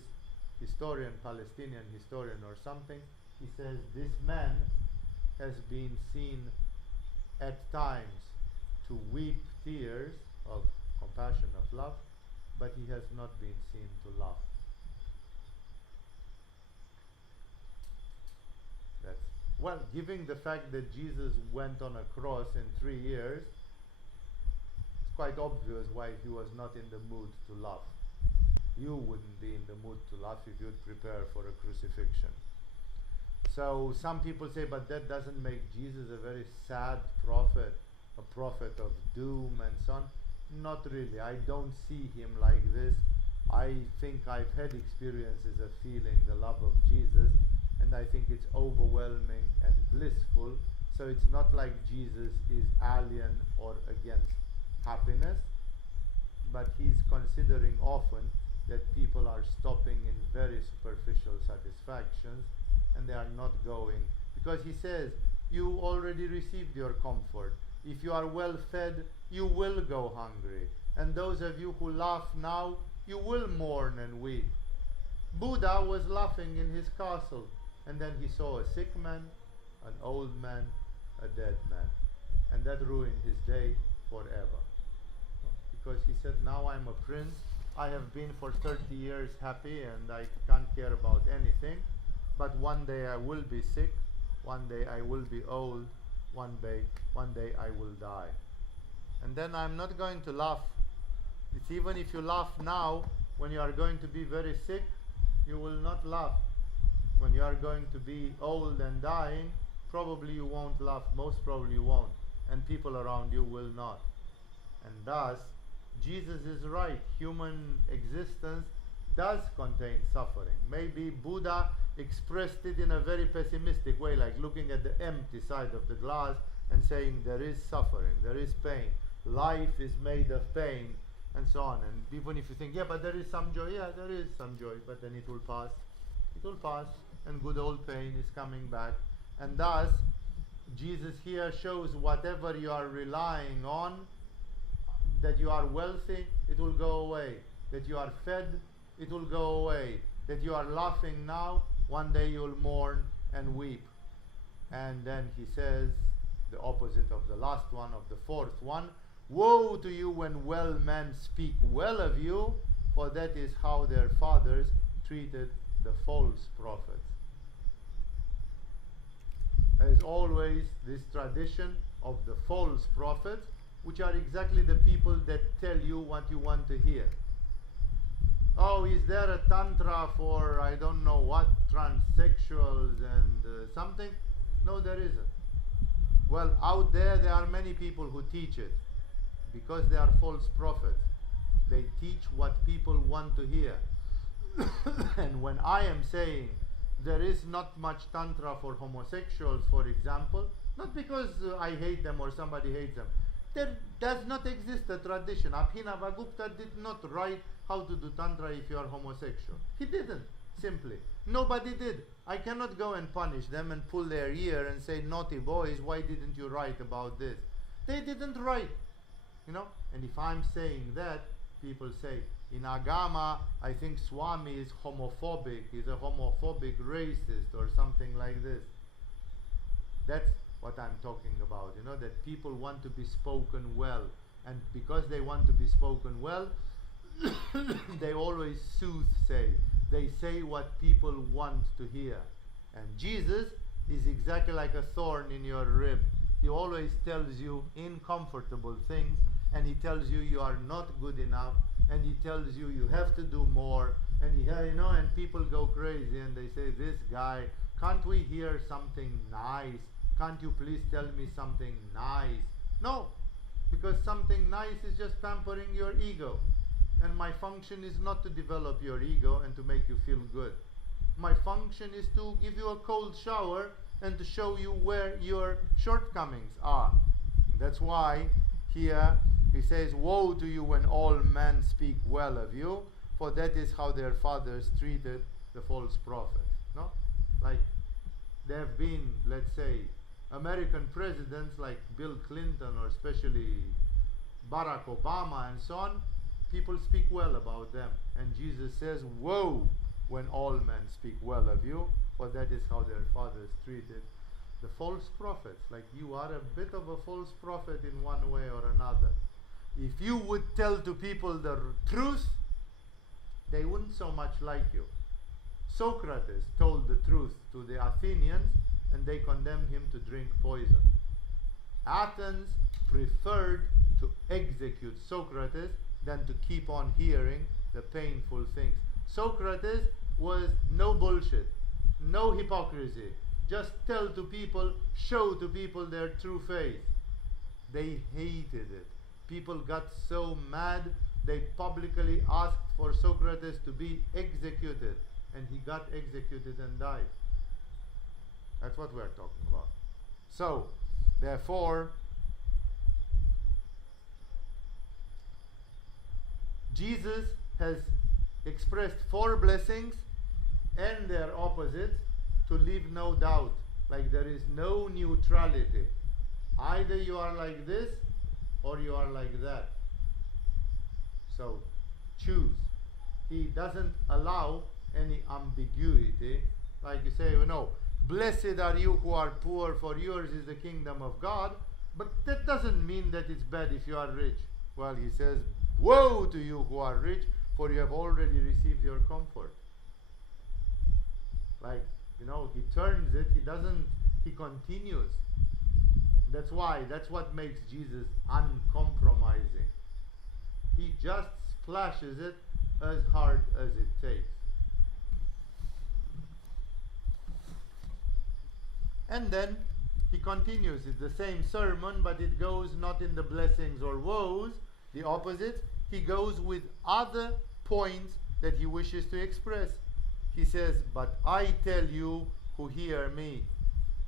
historian, Palestinian historian or something, he says this man has been seen at times to weep tears of compassion, of love, but he has not been seen to laugh. That's, well, given the fact that Jesus went on a cross in 3 years, it's quite obvious why he was not in the mood to laugh. You wouldn't be in the mood to laugh if you'd prepare for a crucifixion. So some people say, but that doesn't make Jesus a very sad prophet, a prophet of doom and so on. Not really. I don't see him like this. I think I've had experiences of feeling the love of Jesus, and I think it's overwhelming and blissful. So it's not like Jesus is alien or against happiness, but he's considering often that people are stopping in very superficial satisfactions and they are not going, because he says you already received your comfort. If you are well fed, you will go hungry, and those of you who laugh now, you will mourn and weep. Buddha was laughing in his castle, and then he saw a sick man, an old man, a dead man, and that ruined his day forever, because he said, now I'm a prince, I have been for 30 years happy and I can't care about anything, but one day I will be sick, one day I will be old, one day I will die. And then I'm not going to laugh. It's even if you laugh now, when you are going to be very sick, you will not laugh. When you are going to be old and dying, probably you won't laugh, most probably you won't, and people around you will not. And thus, Jesus is right. Human existence does contain suffering. Maybe Buddha expressed it in a very pessimistic way, like looking at the empty side of the glass and saying there is suffering, there is pain, life is made of pain, and so on. And even if you think, yeah, but there is some joy, yeah, there is some joy, but then it will pass. It will pass, and good old pain is coming back. And thus, Jesus here shows whatever you are relying on, that you are wealthy, it will go away. That you are fed, it will go away. That you are laughing now, one day you will mourn and weep. And then he says, the opposite of the last one, of the fourth one, woe to you when well men speak well of you, for that is how their fathers treated the false prophets. There is always this tradition of the false prophets, which are exactly the people that tell you what you want to hear. Oh, is there a tantra for I don't know what, transsexuals and something? No, there isn't. Well, out there are many people who teach it, because they are false prophets. They teach what people want to hear. And when I am saying there is not much tantra for homosexuals, for example, not because I hate them or somebody hates them. There does not exist a tradition. Abhinavagupta did not write how to do tantra if you are homosexual. He didn't, simply. Nobody did. I cannot go and punish them and pull their ear and say, naughty boys, why didn't you write about this? They didn't write, you know. And if I'm saying that, people say, in Agama, I think Swami is homophobic, he's a homophobic racist or something like this. That's what I'm talking about, you know, that people want to be spoken well, and because they want to be spoken well, they always soothsay. They say what people want to hear. And Jesus is exactly like a thorn in your rib. He always tells you uncomfortable things, and he tells you you are not good enough, and he tells you you have to do more, and you know, and people go crazy and they say, this guy, can't we hear something nice? Can't you please tell me something nice? No, because something nice is just pampering your ego. And my function is not to develop your ego and to make you feel good. My function is to give you a cold shower and to show you where your shortcomings are. And that's why here he says, woe to you when all men speak well of you, for that is how their fathers treated the false prophets. No? Like, there have been, let's say, American presidents like Bill Clinton or especially Barack Obama and so on. People speak well about them, and Jesus says, woe when all men speak well of you, for that is how their fathers treated the false prophets. Like, you are a bit of a false prophet in one way or another. If you would tell to people the truth, they wouldn't so much like you. Socrates told the truth to the Athenians, and they condemned him to drink poison. Athens preferred to execute Socrates than to keep on hearing the painful things. Socrates was no bullshit, no hypocrisy. Just tell to people, show to people their true faith. They hated it. People got so mad, they publicly asked for Socrates to be executed, and he got executed and died. That's what we're talking about. So, therefore, Jesus has expressed 4 blessings and their opposites to leave no doubt. Like, there is no neutrality. Either you are like this or you are like that. So, choose. He doesn't allow any ambiguity. Like you say, you know, blessed are you who are poor, for yours is the kingdom of God. But that doesn't mean that it's bad if you are rich. Well, he says, woe to you who are rich, for you have already received your comfort. Like, you know, he turns it, he continues. That's what makes Jesus uncompromising. He just splashes it as hard as it takes. And then he continues. It's the same sermon, but it goes not in the blessings or woes, the opposite. He goes with other points that he wishes to express. He says, but I tell you who hear me,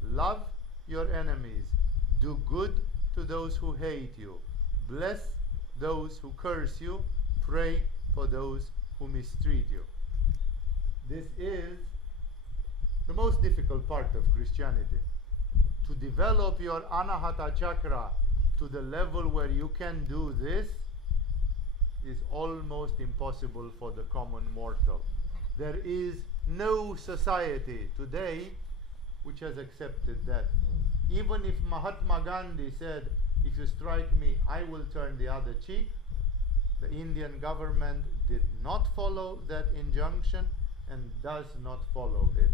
love your enemies, do good to those who hate you, bless those who curse you, pray for those who mistreat you. This is the most difficult part of Christianity. To develop your anahata chakra to the level where you can do this is almost impossible for the common mortal. There is no society today which has accepted that. Even if Mahatma Gandhi said, if you strike me, I will turn the other cheek, the Indian government did not follow that injunction and does not follow it.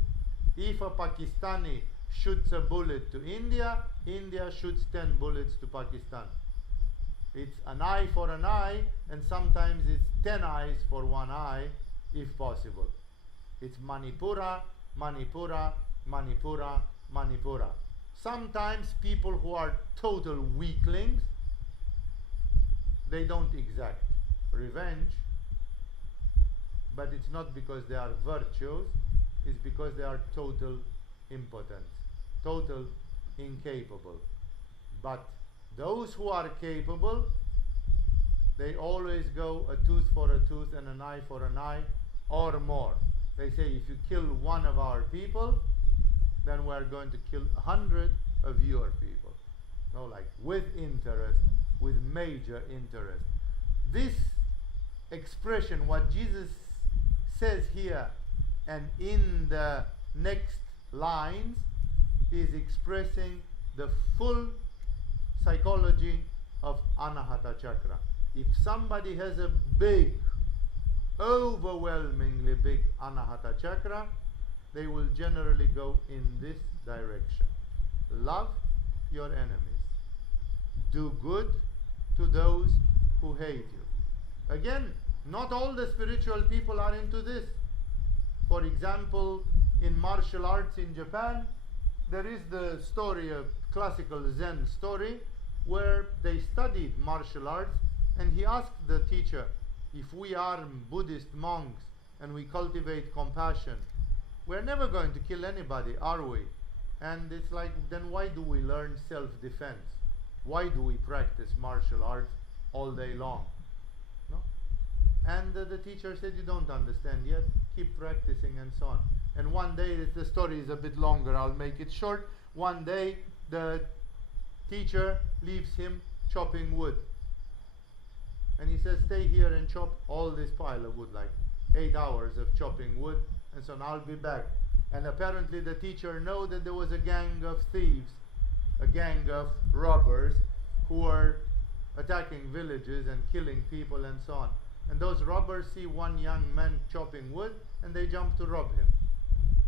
If a Pakistani shoots a bullet to India, India shoots 10 bullets to Pakistan. It's an eye for an eye, and sometimes it's 10 eyes for one eye, if possible. It's Manipura, Manipura, Manipura, Manipura. Sometimes people who are total weaklings, they don't exact revenge, but it's not because they are virtuous, it's because they are total impotence, total incapable. But those who are capable, they always go a tooth for a tooth and an eye for an eye, or more. They say, if you kill one of our people, then we are going to kill 100 of your people. No, like with interest, with major interest. This expression, what Jesus says here and in the next lines, is expressing the full psychology of anahata chakra. If somebody has a big, overwhelmingly big anahata chakra, they will generally go in this direction. Love your enemies. Do good to those who hate you. Again, not all the spiritual people are into this. For example, in martial arts in Japan, there is the story, a classical Zen story, where they studied martial arts, and he asked the teacher, if we are Buddhist monks and we cultivate compassion, we're never going to kill anybody, are we? And it's like, then why do we learn self-defense? Why do we practice martial arts all day long? No? And the teacher said, you don't understand yet, keep practicing and so on. And one day, the story is a bit longer, I'll make it short. One day, the teacher leaves him chopping wood. And he says, stay here and chop all this pile of wood, like 8 hours of chopping wood, and so on, I'll be back. And apparently the teacher knew that there was a gang of thieves, a gang of robbers who were attacking villages and killing people and so on. And those robbers see one young man chopping wood, and they jump to rob him.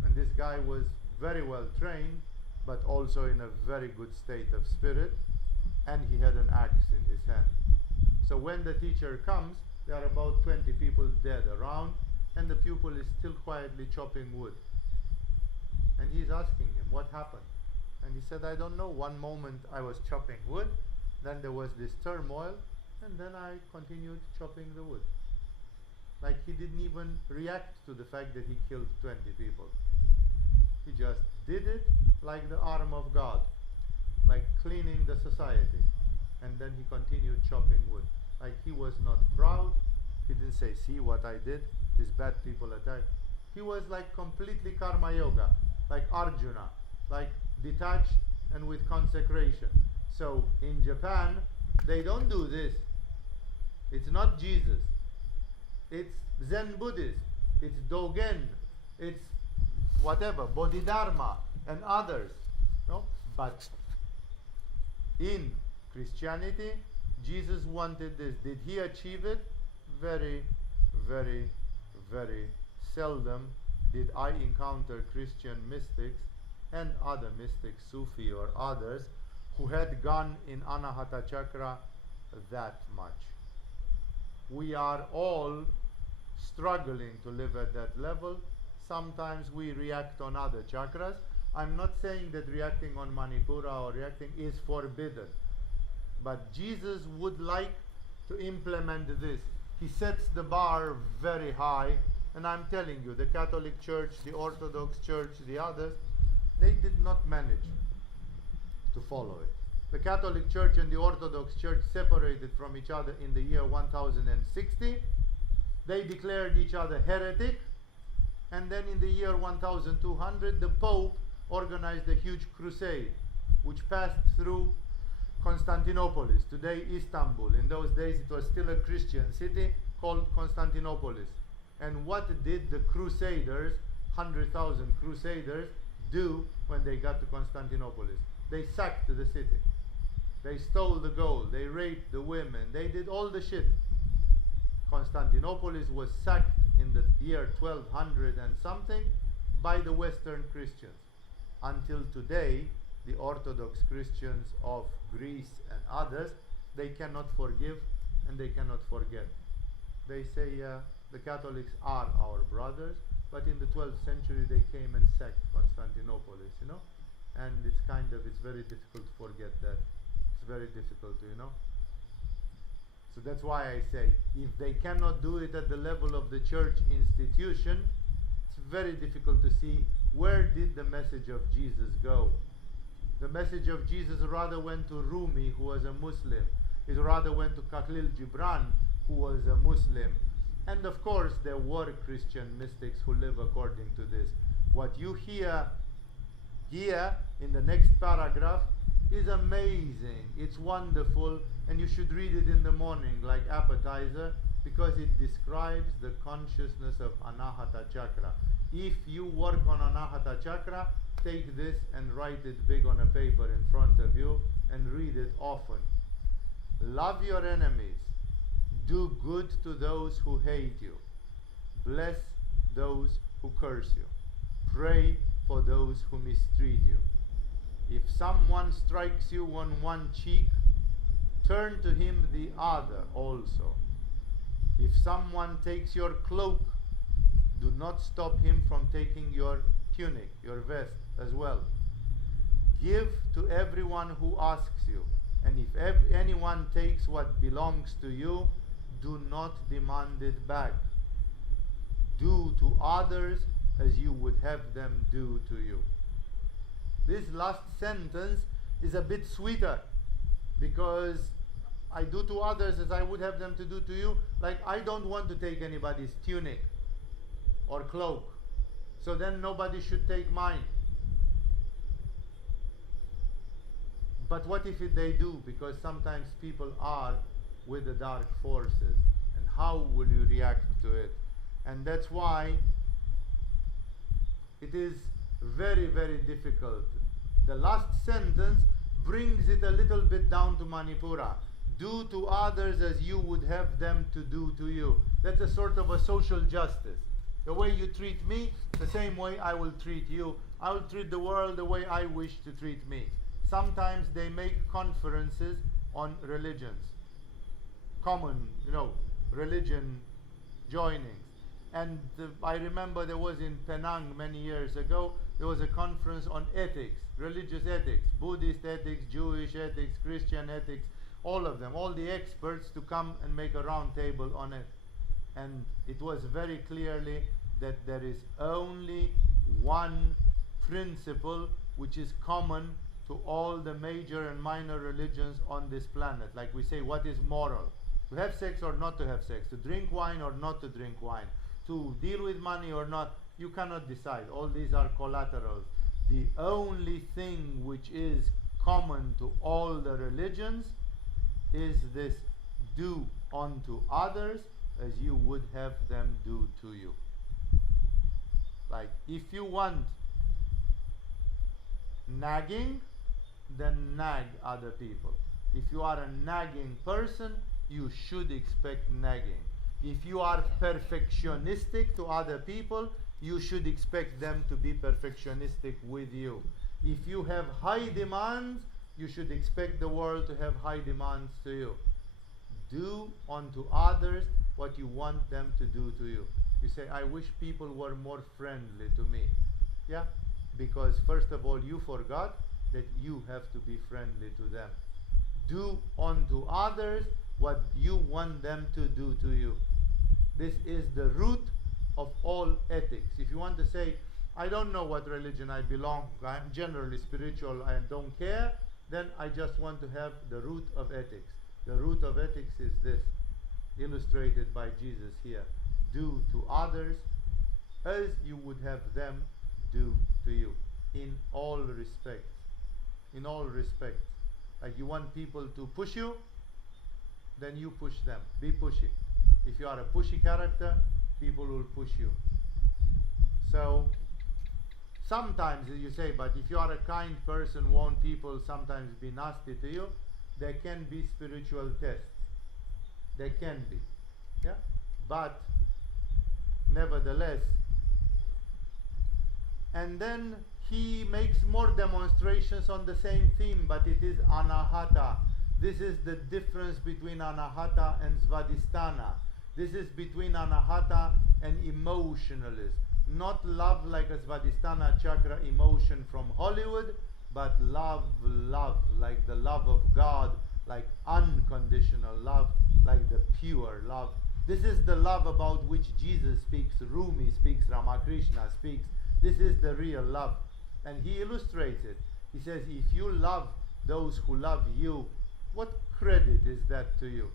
And this guy was very well trained, but also in a very good state of spirit, and he had an axe in his hand. So when the teacher comes, there are about 20 people dead around, and the pupil is still quietly chopping wood. And he's asking him, what happened? And he said, I don't know. One moment I was chopping wood, then there was this turmoil, and then I continued chopping the wood. Like he didn't even react to the fact that he killed 20 people. He just did it like the arm of God, like cleaning the society. And then he continued chopping wood. Like he was not proud. He didn't say, see what I did? These bad people attacked. He was like completely karma yoga, like Arjuna, like detached and with consecration. So in Japan, they don't do this. It's not Jesus. It's Zen Buddhist. It's Dogen. It's whatever, Bodhidharma and others. No? But in Christianity, Jesus wanted this. Did he achieve it? Very, very, very seldom did I encounter Christian mystics and other mystics, Sufi or others, who had gone in Anahata Chakra that much. We are all struggling to live at that level. Sometimes we react on other chakras. I'm not saying that reacting on Manipura or reacting is forbidden, but Jesus would like to implement this. He sets the bar very high, and I'm telling you, the Catholic Church, the Orthodox Church, the others, they did not manage to follow it. The Catholic Church and the Orthodox Church separated from each other in the year 1060. They declared each other heretic, and then in the year 1200 the Pope organized a huge crusade which passed through Constantinople, today Istanbul. In those days it was still a Christian city called Constantinople. And what did the crusaders, 100,000 crusaders, do when they got to Constantinople? They sacked the city. They stole the gold, they raped the women, they did all the shit. Constantinople was sacked in the year 1200 and something by the Western Christians. Until today, the Orthodox Christians of Greece and others, they cannot forgive and they cannot forget. They say the Catholics are our brothers, but in the 12th century they came and sacked Constantinople, you know, and it's very difficult to forget that. It's very difficult, you know. So that's why I say, if they cannot do it at the level of the church institution, it's very difficult to see where did the message of Jesus go. The message of Jesus rather went to Rumi, who was a Muslim. It rather went to Khalil Gibran, who was a Muslim. And of course, there were Christian mystics who live according to this. What you hear here in the next paragraph is amazing. It's wonderful, and you should read it in the morning like appetizer, because it describes the consciousness of Anahata Chakra. If you work on Anahata Chakra, take this and write it big on a paper in front of you and read it often. Love your enemies. Do good to those who hate you. Bless those who curse you. Pray for those who mistreat you. If someone strikes you on one cheek, turn to him the other also. If someone takes your cloak, do not stop him from taking your tunic, your vest as well. Give to everyone who asks you, and if anyone takes what belongs to you, do not demand it back. Do to others as you would have them do to you. This last sentence is a bit sweeter, because I do to others as I would have them to do to you. Like, I don't want to take anybody's tunic or cloak, so then nobody should take mine. But what if they do? Because sometimes people are with the dark forces, and how will you react to it? And that's why it is very, very difficult. The last sentence brings it a little bit down to Manipura. Do to others as you would have them to do to you. That's a sort of a social justice. The way you treat me, the same way I will treat you. I will treat the world the way I wish to treat me. Sometimes they make conferences on religions, common, religion joinings. And I remember there was in Penang many years ago, there was a conference on ethics, religious ethics, Buddhist ethics, Jewish ethics, Christian ethics, all of them, all the experts to come and make a round table on it. And it was very clearly that there is only one principle which is common to all the major and minor religions on this planet. Like we say, what is moral? To have sex or not to have sex? To drink wine or not to drink wine? To deal with money or not? You cannot decide. All these are collaterals. The only thing which is common to all the religions is this: do unto others as you would have them do to you. Like, if you want nagging, then nag other people. If you are a nagging person, you should expect nagging. If you are perfectionistic to other people, you should expect them to be perfectionistic with you. If you have high demands, you should expect the world to have high demands to you. Do unto others what you want them to do to you. You say, I wish people were more friendly to me. Yeah? Because first of all, you forgot that you have to be friendly to them. Do unto others what you want them to do to you. This is the root of all ethics. If you want to say, I don't know what religion I belong, I'm generally spiritual, I don't care, then I just want to have the root of ethics. The root of ethics is this, illustrated by Jesus here. Do to others as you would have them do to you, in all respects. In all respects. Like you want people to push you, then you push them. Be pushy. If you are a pushy character, people will push you. So sometimes you say, but if you are a kind person, won't people sometimes be nasty to you? There can be spiritual tests. There can be. Yeah? But nevertheless, and then he makes more demonstrations on the same theme, but it is anahata. This is the difference between anahata and svadhisthana. This is between anahata and emotionalism. Not love like a svadhisthana chakra emotion from Hollywood, but love, like the love of God, like unconditional love, like the pure love. This is the love about which Jesus speaks, Rumi speaks, Ramakrishna speaks. This is the real love. And he illustrates it. He says, if you love those who love you, what credit is that to you?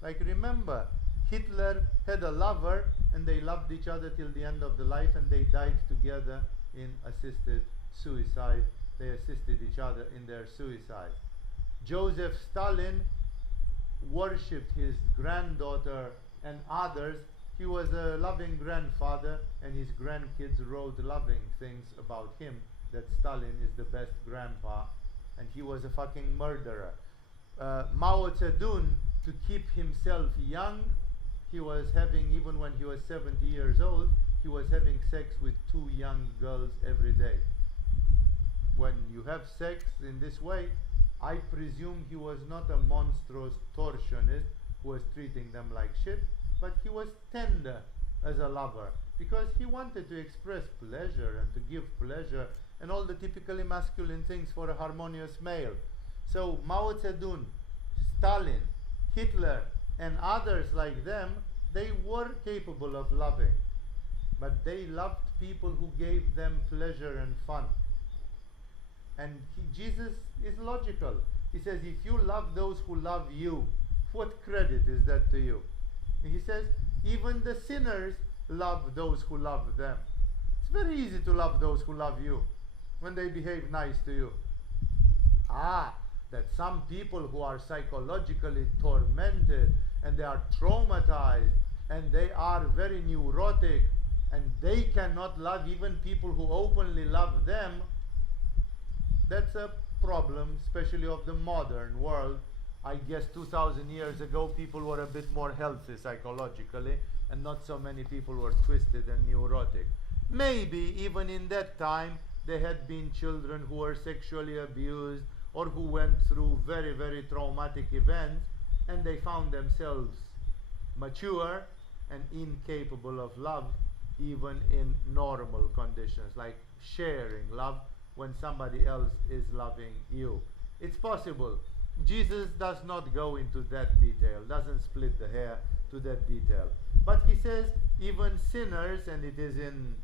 Like remember, Hitler had a lover and they loved each other till the end of the life, and they died together in assisted suicide. They assisted each other in their suicide. Joseph Stalin worshipped his granddaughter and others. He was a loving grandfather, and his grandkids wrote loving things about him, that Stalin is the best grandpa, and he was a fucking murderer. Mao Zedong, to keep himself young, he was having, even when he was 70 years old, he was having sex with 2 young girls every day. When you have sex in this way, I presume he was not a monstrous torsionist who was treating them like shit, but he was tender as a lover, because he wanted to express pleasure and to give pleasure and all the typically masculine things for a harmonious male. So Mao Zedong, Stalin, Hitler, and others like them, they were capable of loving, but they loved people who gave them pleasure and fun. And Jesus is logical. He says, if you love those who love you, what credit is that to you? And he says, even the sinners love those who love them. It's very easy to love those who love you when they behave nice to you. That some people who are psychologically tormented and they are traumatized and they are very neurotic and they cannot love even people who openly love them, that's a problem, especially of the modern world. I guess 2,000 years ago people were a bit more healthy psychologically, and not so many people were twisted and neurotic. Maybe even in that time there had been children who were sexually abused or who went through very, very traumatic events, and they found themselves mature and incapable of love even in normal conditions, like sharing love when somebody else is loving you. It's possible. Jesus does not go into that detail, doesn't split the hair to that detail. But he says even sinners, and it is in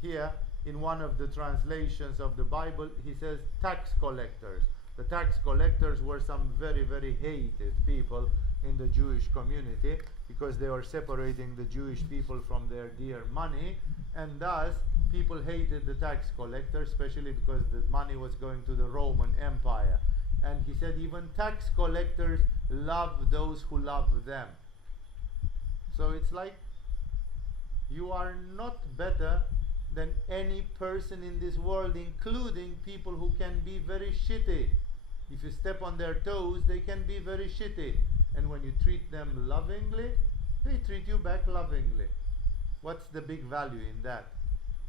here in one of the translations of the Bible, he says tax collectors. The tax collectors were some very, very hated people in the Jewish community, because they were separating the Jewish people from their dear money, and thus people hated the tax collectors, especially because the money was going to the Roman Empire. And he said even tax collectors love those who love them. So it's like you are not better than any person in this world, including people who can be very shitty. If you step on their toes, they can be very shitty. And when you treat them lovingly, they treat you back lovingly. What's the big value in that?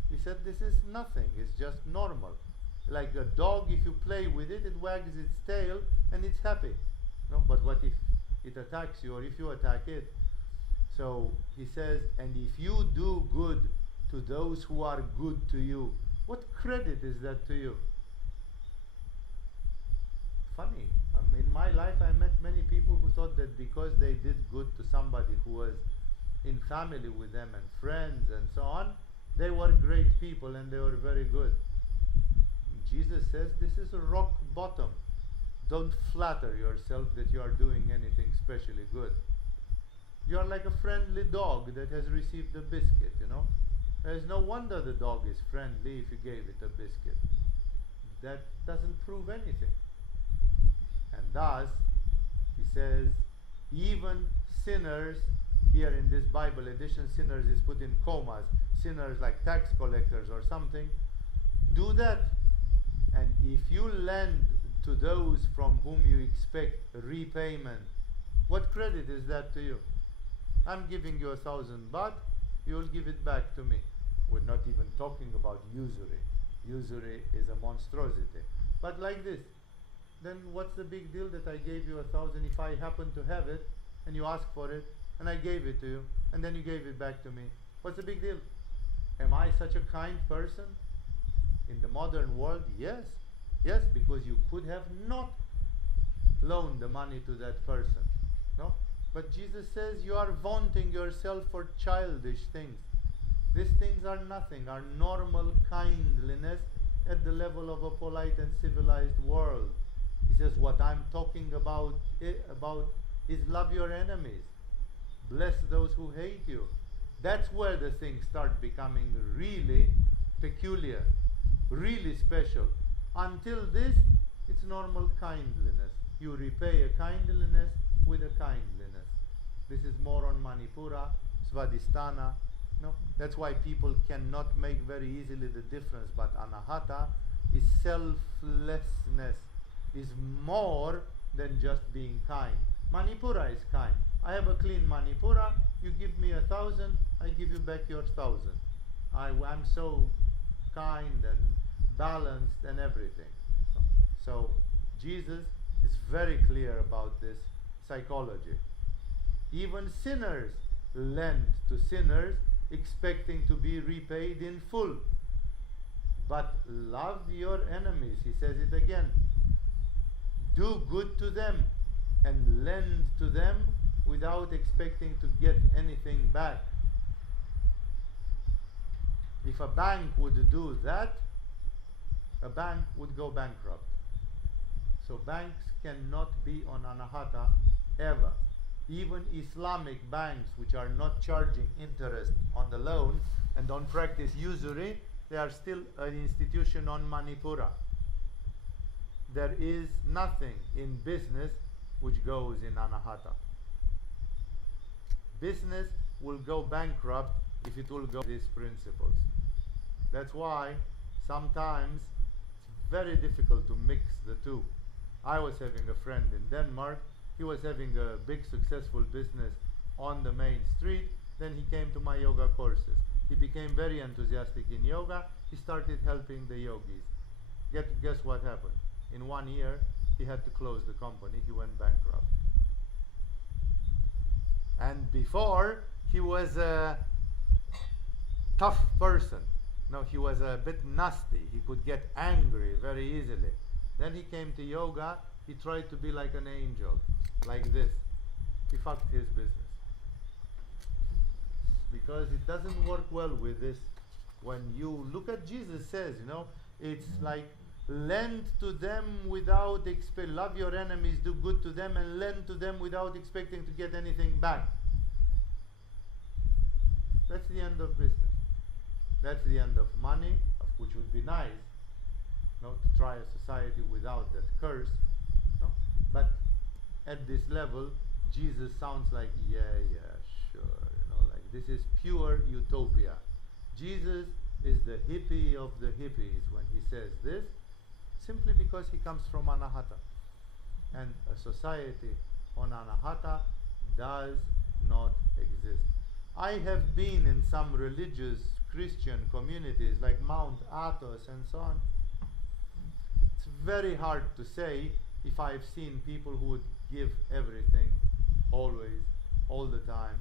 He said this is nothing, it's just normal. Like a dog, if you play with it, it wags its tail and it's happy. No? But what if it attacks you, or if you attack it? So he says, and if you do good to those who are good to you, What credit is that to you? Funny. In my life I met many people who thought that because they did good to somebody who was in family with them and friends and so on, they were great people and they were very good. Jesus says this is a rock bottom. Don't flatter yourself that you are doing anything specially good. You are like a friendly dog that has received a biscuit, There is no wonder the dog is friendly if you gave it a biscuit. That doesn't prove anything. And thus, he says, even sinners, here in this Bible edition, sinners is put in commas, sinners like tax collectors or something, do that. And if you lend to those from whom you expect repayment, what credit is that to you? I'm giving you 1,000 baht, you will give it back to me. We're not even talking about usury. Usury is a monstrosity. But like this, then what's the big deal that I gave you 1,000 if I happen to have it and you ask for it and I gave it to you and then you gave it back to me? What's the big deal? Am I such a kind person? In the modern world, yes. Yes, because you could have not loaned the money to that person. No? But Jesus says you are vaunting yourself for childish things. These things are nothing, are normal kindliness at the level of a polite and civilized world. He says what I'm talking about is love your enemies. Bless those who hate you. That's where the things start becoming really peculiar, really special. Until this, it's normal kindliness. You repay a kindliness with a kindliness. This is more on Manipura, Svadhisthana. No? That's why people cannot make very easily the difference. But Anahata is selflessness, is more than just being kind. Manipura is kind. I have a clean Manipura, you give me 1,000, I give you back your 1,000. I'm so kind and balanced and everything. So Jesus is very clear about this psychology. Even sinners lend to sinners expecting to be repaid in full. But love your enemies, he says it again. Do good to them and lend to them without expecting to get anything back. If a bank would do that, a bank would go bankrupt. So banks cannot be on Anahata ever. Even Islamic banks, which are not charging interest on the loan and don't practice usury, they are still an institution on Manipura. There is nothing in business which goes in Anahata. Business will go bankrupt if it will go these principles. That's why sometimes it's very difficult to mix the two. I was having a friend in Denmark. He was having a big successful business on the main street. Then he came to my yoga courses. He became very enthusiastic in yoga. He started helping the yogis. Guess what happened? In 1 year, he had to close the company. He went bankrupt. And before, he was a tough person. No, he was a bit nasty. He could get angry very easily. Then he came to yoga. He tried to be like an angel, like this. He fucked his business. Because it doesn't work well with this. When you look at Jesus says, it's like lend to them without love your enemies, do good to them, and lend to them without expecting to get anything back. That's the end of business. That's the end of money, which would be nice, to try a society without that curse. But at this level, Jesus sounds like, yeah, sure, like this is pure utopia. Jesus is the hippie of the hippies when he says this, simply because he comes from Anahata. And a society on Anahata does not exist. I have been in some religious Christian communities like Mount Athos and so on. It's very hard to say if I've seen people who would give everything, always, all the time,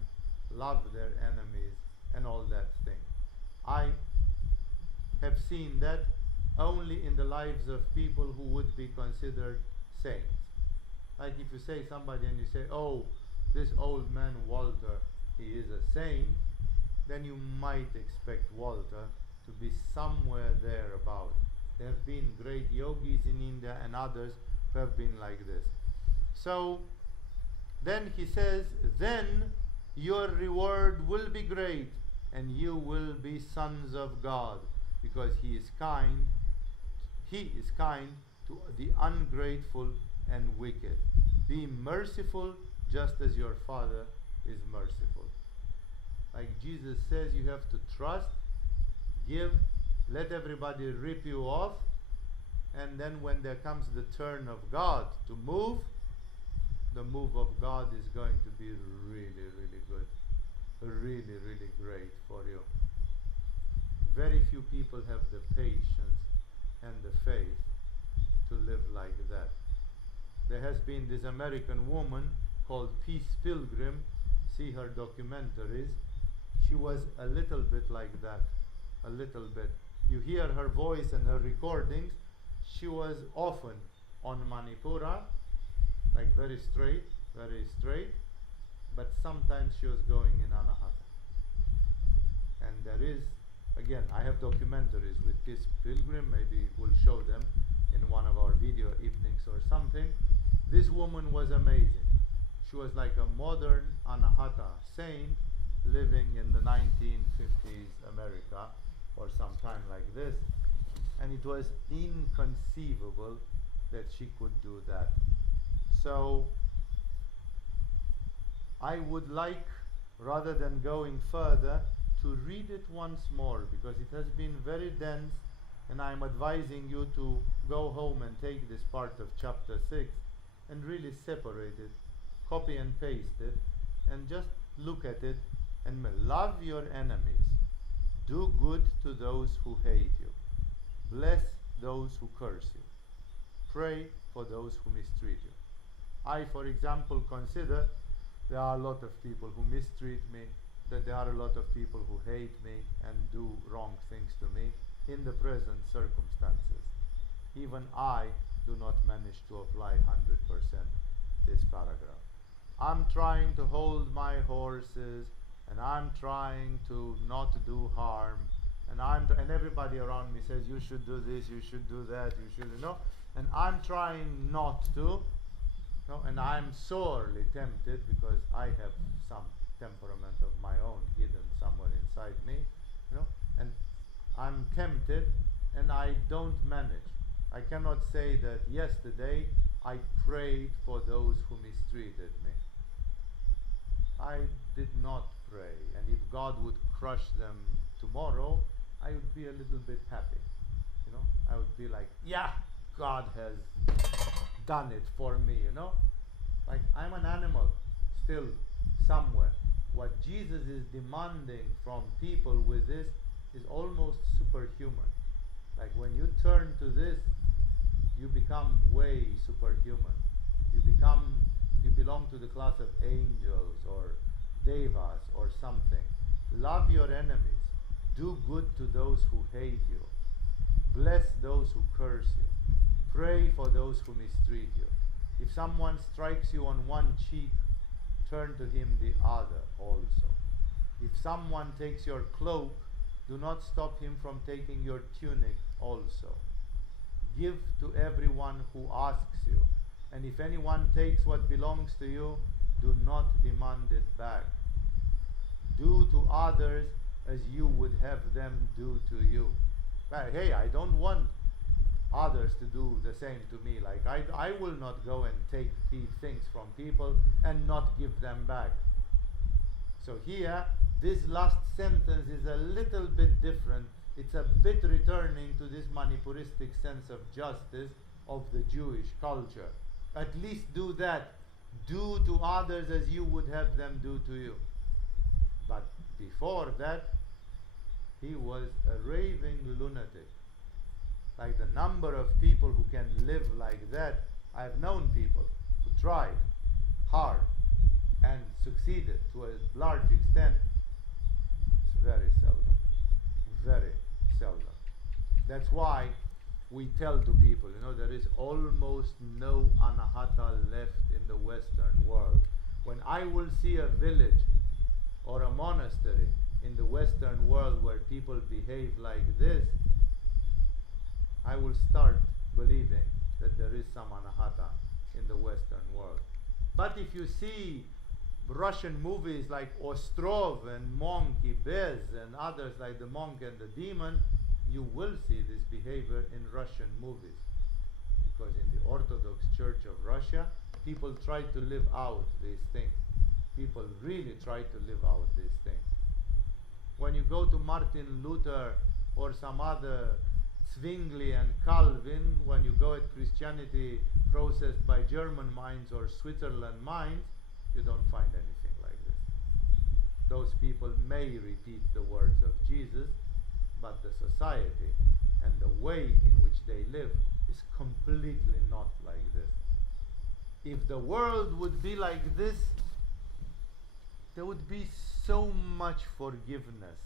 love their enemies and all that thing. I have seen that only in the lives of people who would be considered saints. Like if you say somebody and you say, oh, this old man Walter, he is a saint, then you might expect Walter to be somewhere thereabout. There have been great yogis in India and others who have been like this. So then he says, then your reward will be great and you will be sons of God, because he is kind to the ungrateful and wicked. Be merciful just as your Father is merciful. Like Jesus says, you have to trust, give, let everybody rip you off, and then when there comes the turn of God to move, the move of God is going to be really, really good, really, really great for you. Very few people have the patience and the faith to live like that. There has been this American woman called Peace Pilgrim. See her documentaries. She was a little bit like that, a little bit. You hear her voice and her recordings. She was often on Manipura, like very straight, but sometimes she was going in Anahata. And there is, again, I have documentaries with Peace Pilgrim, maybe we'll show them in one of our video evenings or something. This woman was amazing. She was like a modern Anahata saint living in the 1950s America or sometime like this, and it was inconceivable that she could do that. So I would like, rather than going further, to read it once more, because it has been very dense, and I'm advising you to go home and take this part of chapter 6 and really separate it, copy and paste it, and just look at it and love your enemies. Do good to those who hate you. Bless those who curse you. Pray for those who mistreat you. I, for example, consider there are a lot of people who mistreat me, that there are a lot of people who hate me and do wrong things to me in the present circumstances. Even I do not manage to apply 100% this paragraph. I'm trying to hold my horses, and I'm trying to not do harm, and everybody around me says, you should do this, you should do that, you should, and I'm trying not to, and I'm sorely tempted, because I have some temperament of my own hidden somewhere inside me, and I'm tempted, and I don't manage. I cannot say that yesterday I prayed for those who mistreated me. I did not pray, and if God would crush them tomorrow, I would be a little bit happy. I would be like, yeah, God has done it for me, Like I'm an animal still somewhere. What Jesus is demanding from people with this is almost superhuman. Like when you turn to this, you become way superhuman. You belong to the class of angels or devas or something. Love your enemies. Do good to those who hate you. Bless those who curse you. Pray for those who mistreat you. If someone strikes you on one cheek, turn to him the other also. If someone takes your cloak, do not stop him from taking your tunic also. Give to everyone who asks you, and if anyone takes what belongs to you, do not demand it back. Do to others as you would have them do to you. But hey, I don't want others to do the same to me. Like I will not go and take things from people and not give them back. So here, this last sentence is a little bit different. It's a bit returning to this Manipuristic sense of justice of the Jewish culture. At least do that. Do to others as you would have them do to you. But before that, he was a raving lunatic. Like the number of people who can live like that, I've known people who tried hard and succeeded to a large extent. It's very seldom. Very seldom. That's why we tell to people, there is almost no anahata left in the Western world. When I will see a village or a monastery in the Western world where people behave like this, I will start believing that there is some anahata in the Western world. But if you see Russian movies like Ostrov and Monkey Bez and others like The Monk and the Demon, you will see this behavior in Russian movies. Because in the Orthodox Church of Russia, people try to live out these things. People really try to live out these things. When you go to Martin Luther or some other Zwingli and Calvin, when you go at Christianity processed by German minds or Switzerland minds, you don't find anything like this. Those people may repeat the words of Jesus, but the society and the way in which they live is completely not like this. If the world would be like this, there would be so much forgiveness,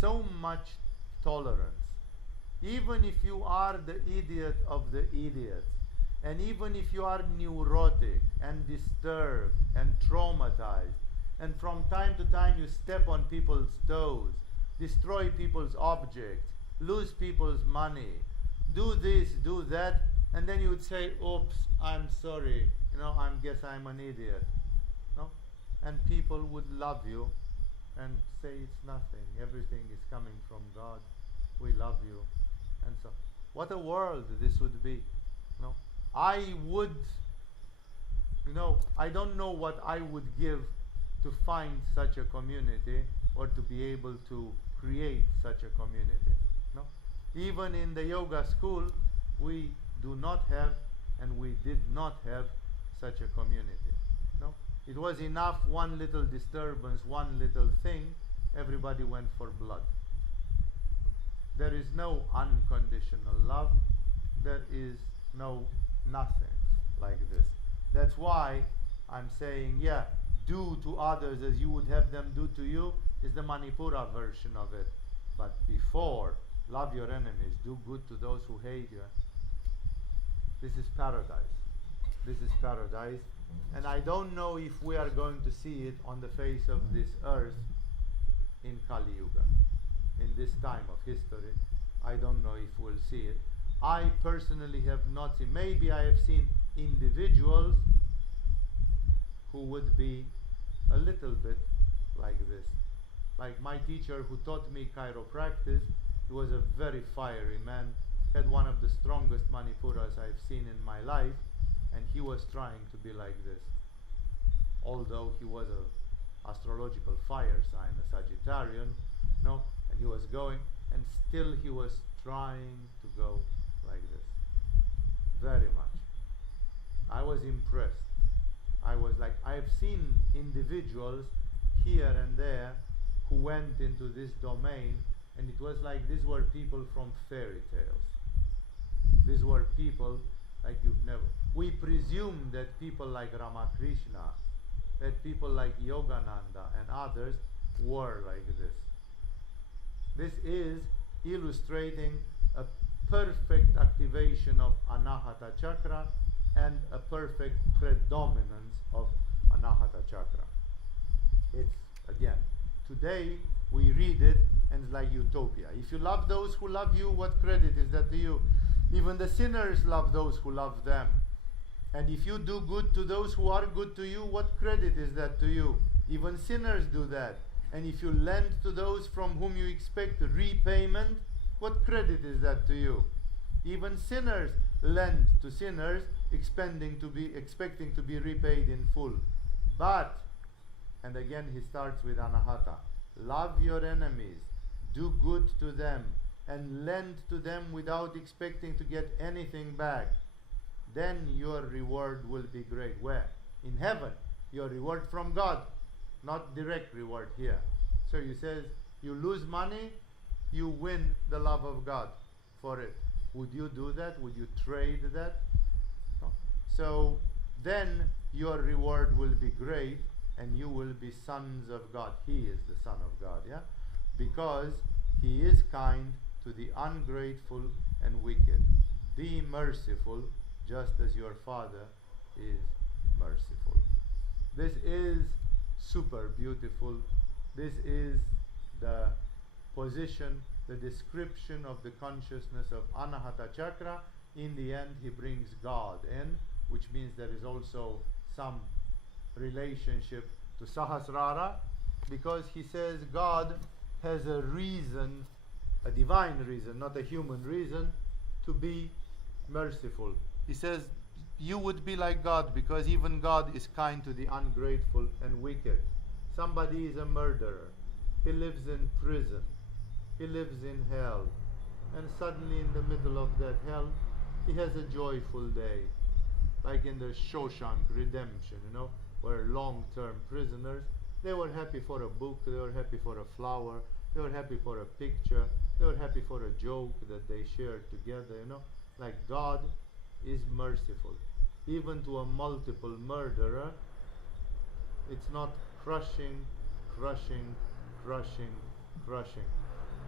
so much tolerance. Even if you are the idiot of the idiots, and even if you are neurotic and disturbed and traumatized, and from time to time you step on people's toes, destroy people's objects, lose people's money, do this, do that, and then you would say, oops, I'm sorry, I guess I'm an idiot. No? And people would love you and say it's nothing, everything is coming from God, we love you, and so what a world this would be. I would, I don't know what I would give to find such a community or to be able to create such a community. No? Even in the yoga school, we do not have and we did not have such a community. No? It was enough one little disturbance, one little thing, everybody went for blood. There is no unconditional love. There is no nothing like this. That's why I'm saying, do to others as you would have them do to you is the Manipura version of it. But before, love your enemies, do good to those who hate you. This is paradise. This is paradise. And I don't know if we are going to see it on the face of this earth in Kali Yuga. In this time of history, I don't know if we'll see it. I personally have not seen, maybe I have seen individuals who would be a little bit like this. Like my teacher who taught me chiropractic, he was a very fiery man, had one of the strongest Manipuras I've seen in my life, and he was trying to be like this. Although he was a astrological fire sign, a Sagittarian, and he was going, and still he was trying to go like this. Very much. I was impressed. I was like, I have seen individuals here and there who went into this domain, and it was like these were people from fairy tales. These were people like you've never. We presume that people like Ramakrishna, that people like Yogananda and others were like this. This is illustrating a perfect activation of Anahata chakra and a perfect predominance of Anahata chakra. It's, again, today we read it and it's like utopia. If you love those who love you, what credit is that to you? Even the sinners love those who love them. And if you do good to those who are good to you, what credit is that to you? Even sinners do that. And if you lend to those from whom you expect repayment, what credit is that to you? Even sinners lend to sinners, expecting to be repaid in full. But, and again he starts with Anahata, love your enemies, do good to them, and lend to them without expecting to get anything back. Then your reward will be great. Where? In heaven. Your reward from God, not direct reward here. So he says, you lose money, you win the love of God for it. Would you do that? Would you trade that? No. So then your reward will be great and you will be sons of God. He is the Son of God, because he is kind to the ungrateful and wicked. Be merciful, just as your Father is merciful. This is super beautiful. This is the position, the description of the consciousness of Anahata Chakra. In the end, he brings God in, which means there is also some relationship to Sahasrara, because he says God has a reason, a divine reason, not a human reason, to be merciful. He says you would be like God, because even God is kind to the ungrateful and wicked. Somebody is a murderer. He lives in prison. He lives in hell. And suddenly in the middle of that hell, he has a joyful day. Like in the Shawshank Redemption, where long-term prisoners, they were happy for a book, they were happy for a flower, they were happy for a picture, they were happy for a joke that they shared together, Like God is merciful. Even to a multiple murderer, it's not crushing, crushing, crushing, crushing.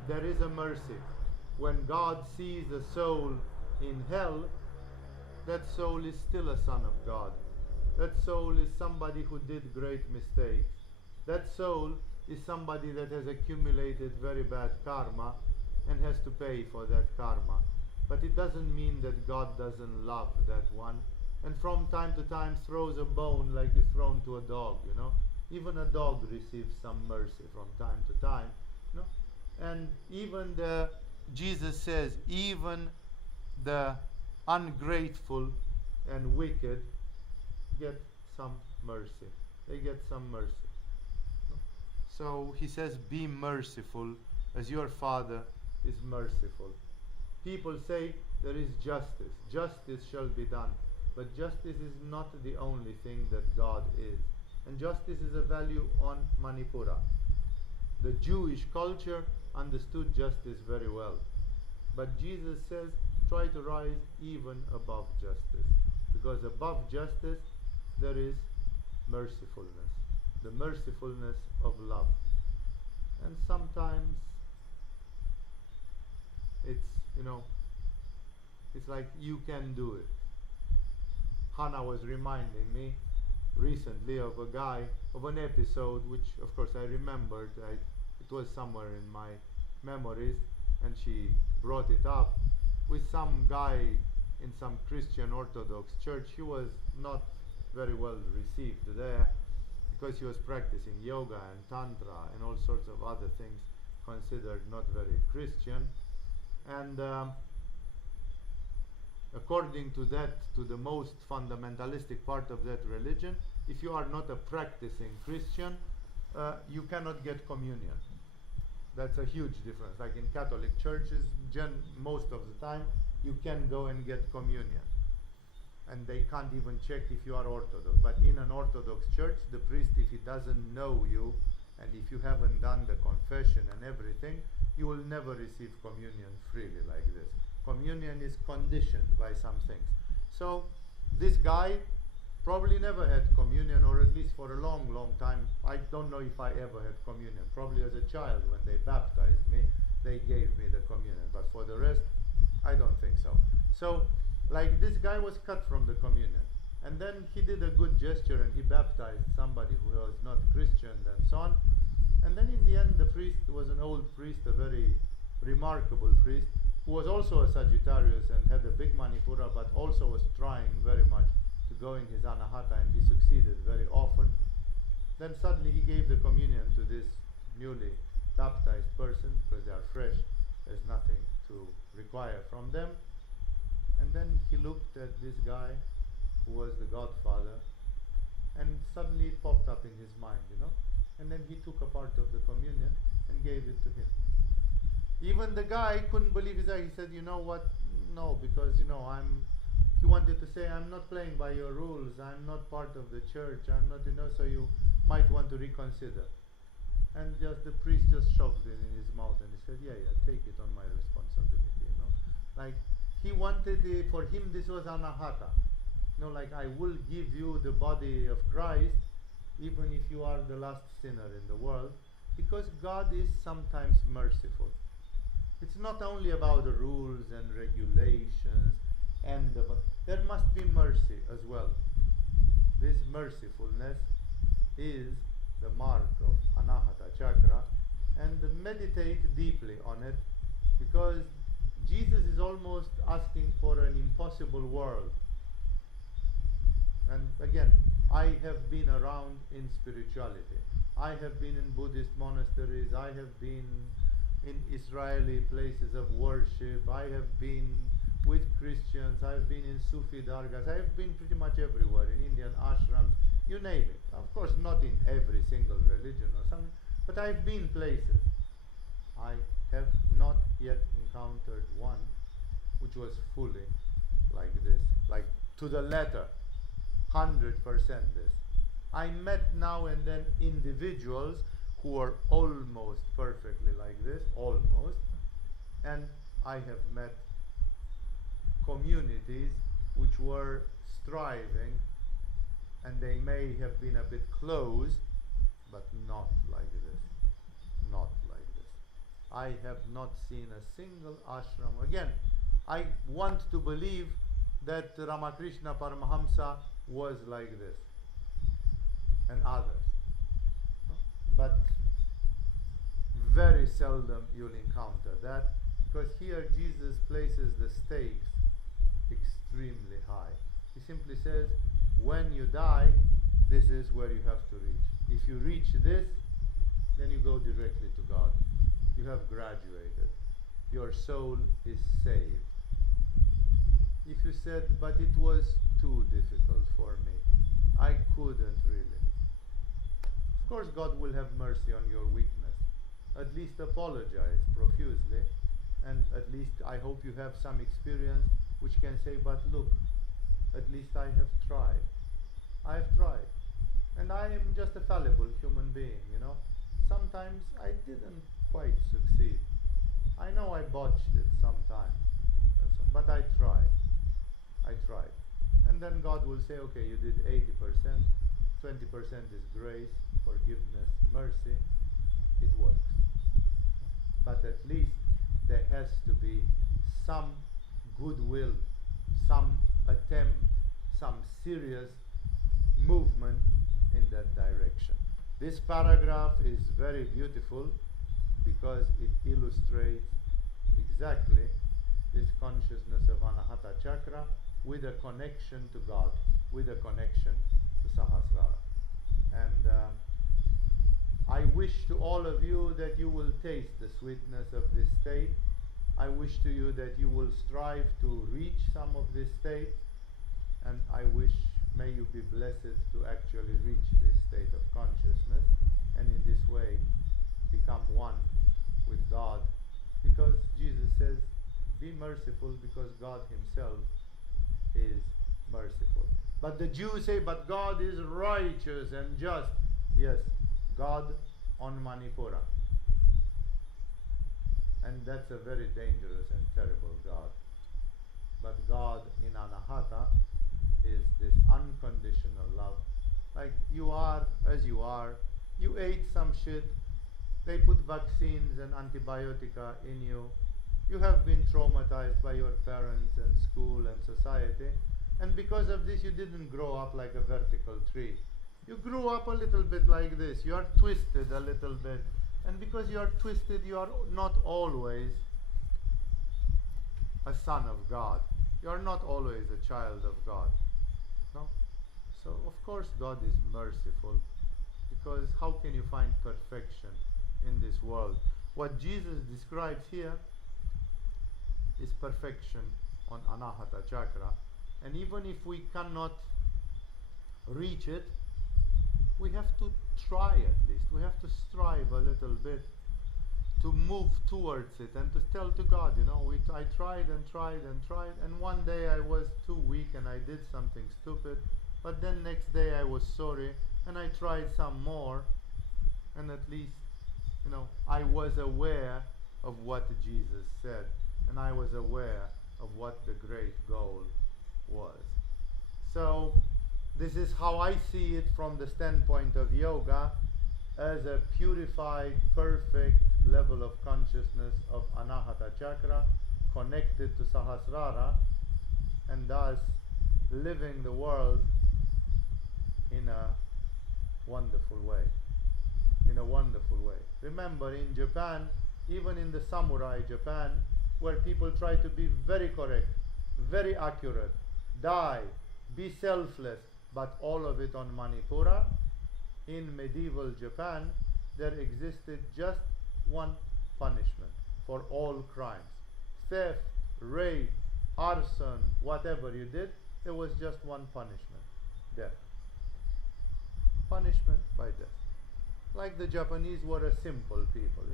There is a mercy. When God sees a soul in hell, that soul is still a son of God. That soul is somebody who did great mistakes. That soul is somebody that has accumulated very bad karma and has to pay for that karma. But it doesn't mean that God doesn't love that one, and from time to time throws a bone like you thrown to a dog, Even a dog receives some mercy from time to time, And even Jesus says, even the ungrateful and wicked get some mercy. They get some mercy. So he says, be merciful as your Father is merciful. People say there is justice. Justice shall be done. But justice is not the only thing that God is. And justice is a value on Manipura. The Jewish culture understood justice very well. But Jesus says, try to rise even above justice. Because above justice, there is mercifulness. The mercifulness of love. And sometimes it's, it's like you can do it. Hannah was reminding me recently of an episode which of course I remembered. It was somewhere in my memories, and she brought it up with some guy in some Christian Orthodox church. He was not very well received there because he was practicing yoga and tantra and all sorts of other things considered not very Christian. And according to the most fundamentalistic part of that religion, if you are not a practicing Christian, you cannot get communion. That's a huge difference. Like in Catholic churches, most of the time, you can go and get communion. And they can't even check if you are Orthodox. But in an Orthodox church, the priest, if he doesn't know you, and if you haven't done the confession and everything, you will never receive communion freely like this. Communion is conditioned by some things. So this guy probably never had communion, or at least for a long, long time. I don't know if I ever had communion. Probably as a child when they baptized me, they gave me the communion. But for the rest, I don't think so. So like this guy was cut from the communion. And then he did a good gesture and he baptized somebody who was not Christian and so on. And then in the end, the priest was an old priest, a very remarkable priest, who was also a Sagittarius and had a big Manipura, but also was trying very much to go in his Anahata, and he succeeded very often. Then suddenly he gave the communion to this newly baptized person, because they are fresh, there's nothing to require from them. And then he looked at this guy who was the godfather, and suddenly it popped up in his mind, and then he took a part of the communion and gave it to him. Even the guy couldn't believe his eyes. He said, you know what, no, because he wanted to say, I'm not playing by your rules, I'm not part of the church, I'm not, so you might want to reconsider. And just the priest just shoved it in his mouth and he said, yeah, take it on my responsibility, Like he wanted, for him this was anahata. Like I will give you the body of Christ even if you are the last sinner in the world, because God is sometimes merciful. It's not only about the rules and regulations, there must be mercy as well. This mercifulness is the mark of Anahata Chakra, and meditate deeply on it, because Jesus is almost asking for an impossible world. And again, I have been around in spirituality. I have been in Buddhist monasteries, I have been in Israeli places of worship, I have been with Christians, I have been in Sufi dargahs, I have been pretty much everywhere, in Indian ashrams, you name it. Of course, not in every single religion or something, but I've been places. I have not yet encountered one which was fully like this, like to the letter, 100% this. I met now and then individuals who are almost perfectly like this, almost, and I have met communities which were striving, and they may have been a bit close, but not like this, not like this. I have not seen a single ashram. Again, I want to believe that Ramakrishna Paramahamsa was like this, and others. But very seldom you'll encounter that, because here Jesus places the stakes extremely high. He simply says, when you die, this is where you have to reach. If you reach this, then you go directly to God. You have graduated. Your soul is saved. If you said, but it was too difficult for me, I couldn't really. Of course, God will have mercy on your weakness. At least apologize profusely, and at least I hope you have some experience which can say, but look, at least I have tried. I have tried. And I am just a fallible human being, you know. Sometimes I didn't quite succeed. I know I botched it sometimes, and so, but I tried. I tried. And then God will say, okay, you did 80%, 20% is grace, forgiveness, mercy. It works. But at least there has to be some goodwill, some attempt, some serious movement in that direction. This paragraph is very beautiful because it illustrates exactly this consciousness of Anahata Chakra with a connection to God, with a connection to Sahasrara. And I wish to all of you that you will taste the sweetness of this state. I wish to you that you will strive to reach some of this state, and I wish, may you be blessed to actually reach this state of consciousness, and in this way become one with God, because Jesus says, be merciful because God himself is merciful. But the Jews say, but God is righteous and just. Yes, God on Manipura. And that's a very dangerous and terrible God. But God in Anahata is this unconditional love. Like you are as you are. You ate some shit. They put vaccines and antibiotica in you. You have been traumatized by your parents and school and society. And because of this, you didn't grow up like a vertical tree. You grew up a little bit like this. You are twisted a little bit. And because you are twisted, you are not always a son of God. You are not always a child of God. No? So, of course, God is merciful. Because how can you find perfection in this world? What Jesus describes here is perfection on Anahata Chakra. And even if we cannot reach it, we have to try at least. We have to strive a little bit to move towards it and to tell to God, you know, I tried and tried and tried, and one day I was too weak and I did something stupid, but then next day I was sorry and I tried some more, and at least, you know, I was aware of what Jesus said, and I was aware of what the great goal was. So this is how I see it from the standpoint of yoga, as a purified, perfect, level of consciousness of Anahata chakra, connected to Sahasrara, and thus living the world in a wonderful way. In a wonderful way. Remember, in Japan, even in the samurai Japan, where people try to be very correct, very accurate, die, be selfless, but all of it on Manipura, in medieval Japan, there existed just one punishment for all crimes. Theft, rape, arson, whatever you did, there was just one punishment: death. Punishment by death. Like the Japanese were a simple people,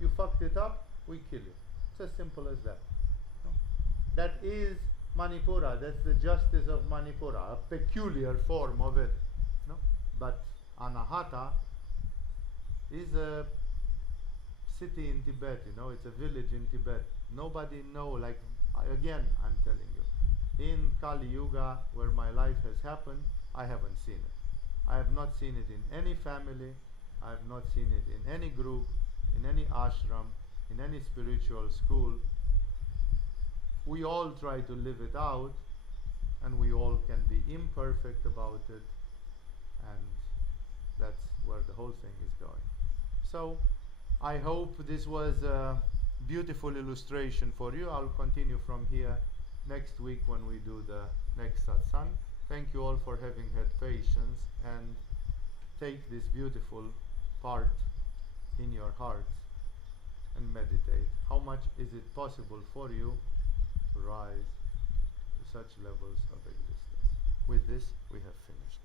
you fucked it up, we kill you. It's as simple as that. That is Manipura, that's the justice of Manipura, a peculiar form of it. But Anahata is a city in Tibet, it's a village in Tibet. Nobody know, again, I'm telling you, in Kali Yuga, where my life has happened, I haven't seen it. I have not seen it in any family, I have not seen it in any group, in any ashram, in any spiritual school. We all try to live it out, and we all can be imperfect about it, and that's where the whole thing is going. So I hope this was a beautiful illustration for you. I'll continue from here next week when we do the next satsang. Thank you all for having had patience, and take this beautiful part in your hearts and meditate. How much is it possible for you to rise to such levels of existence? With this, we have finished.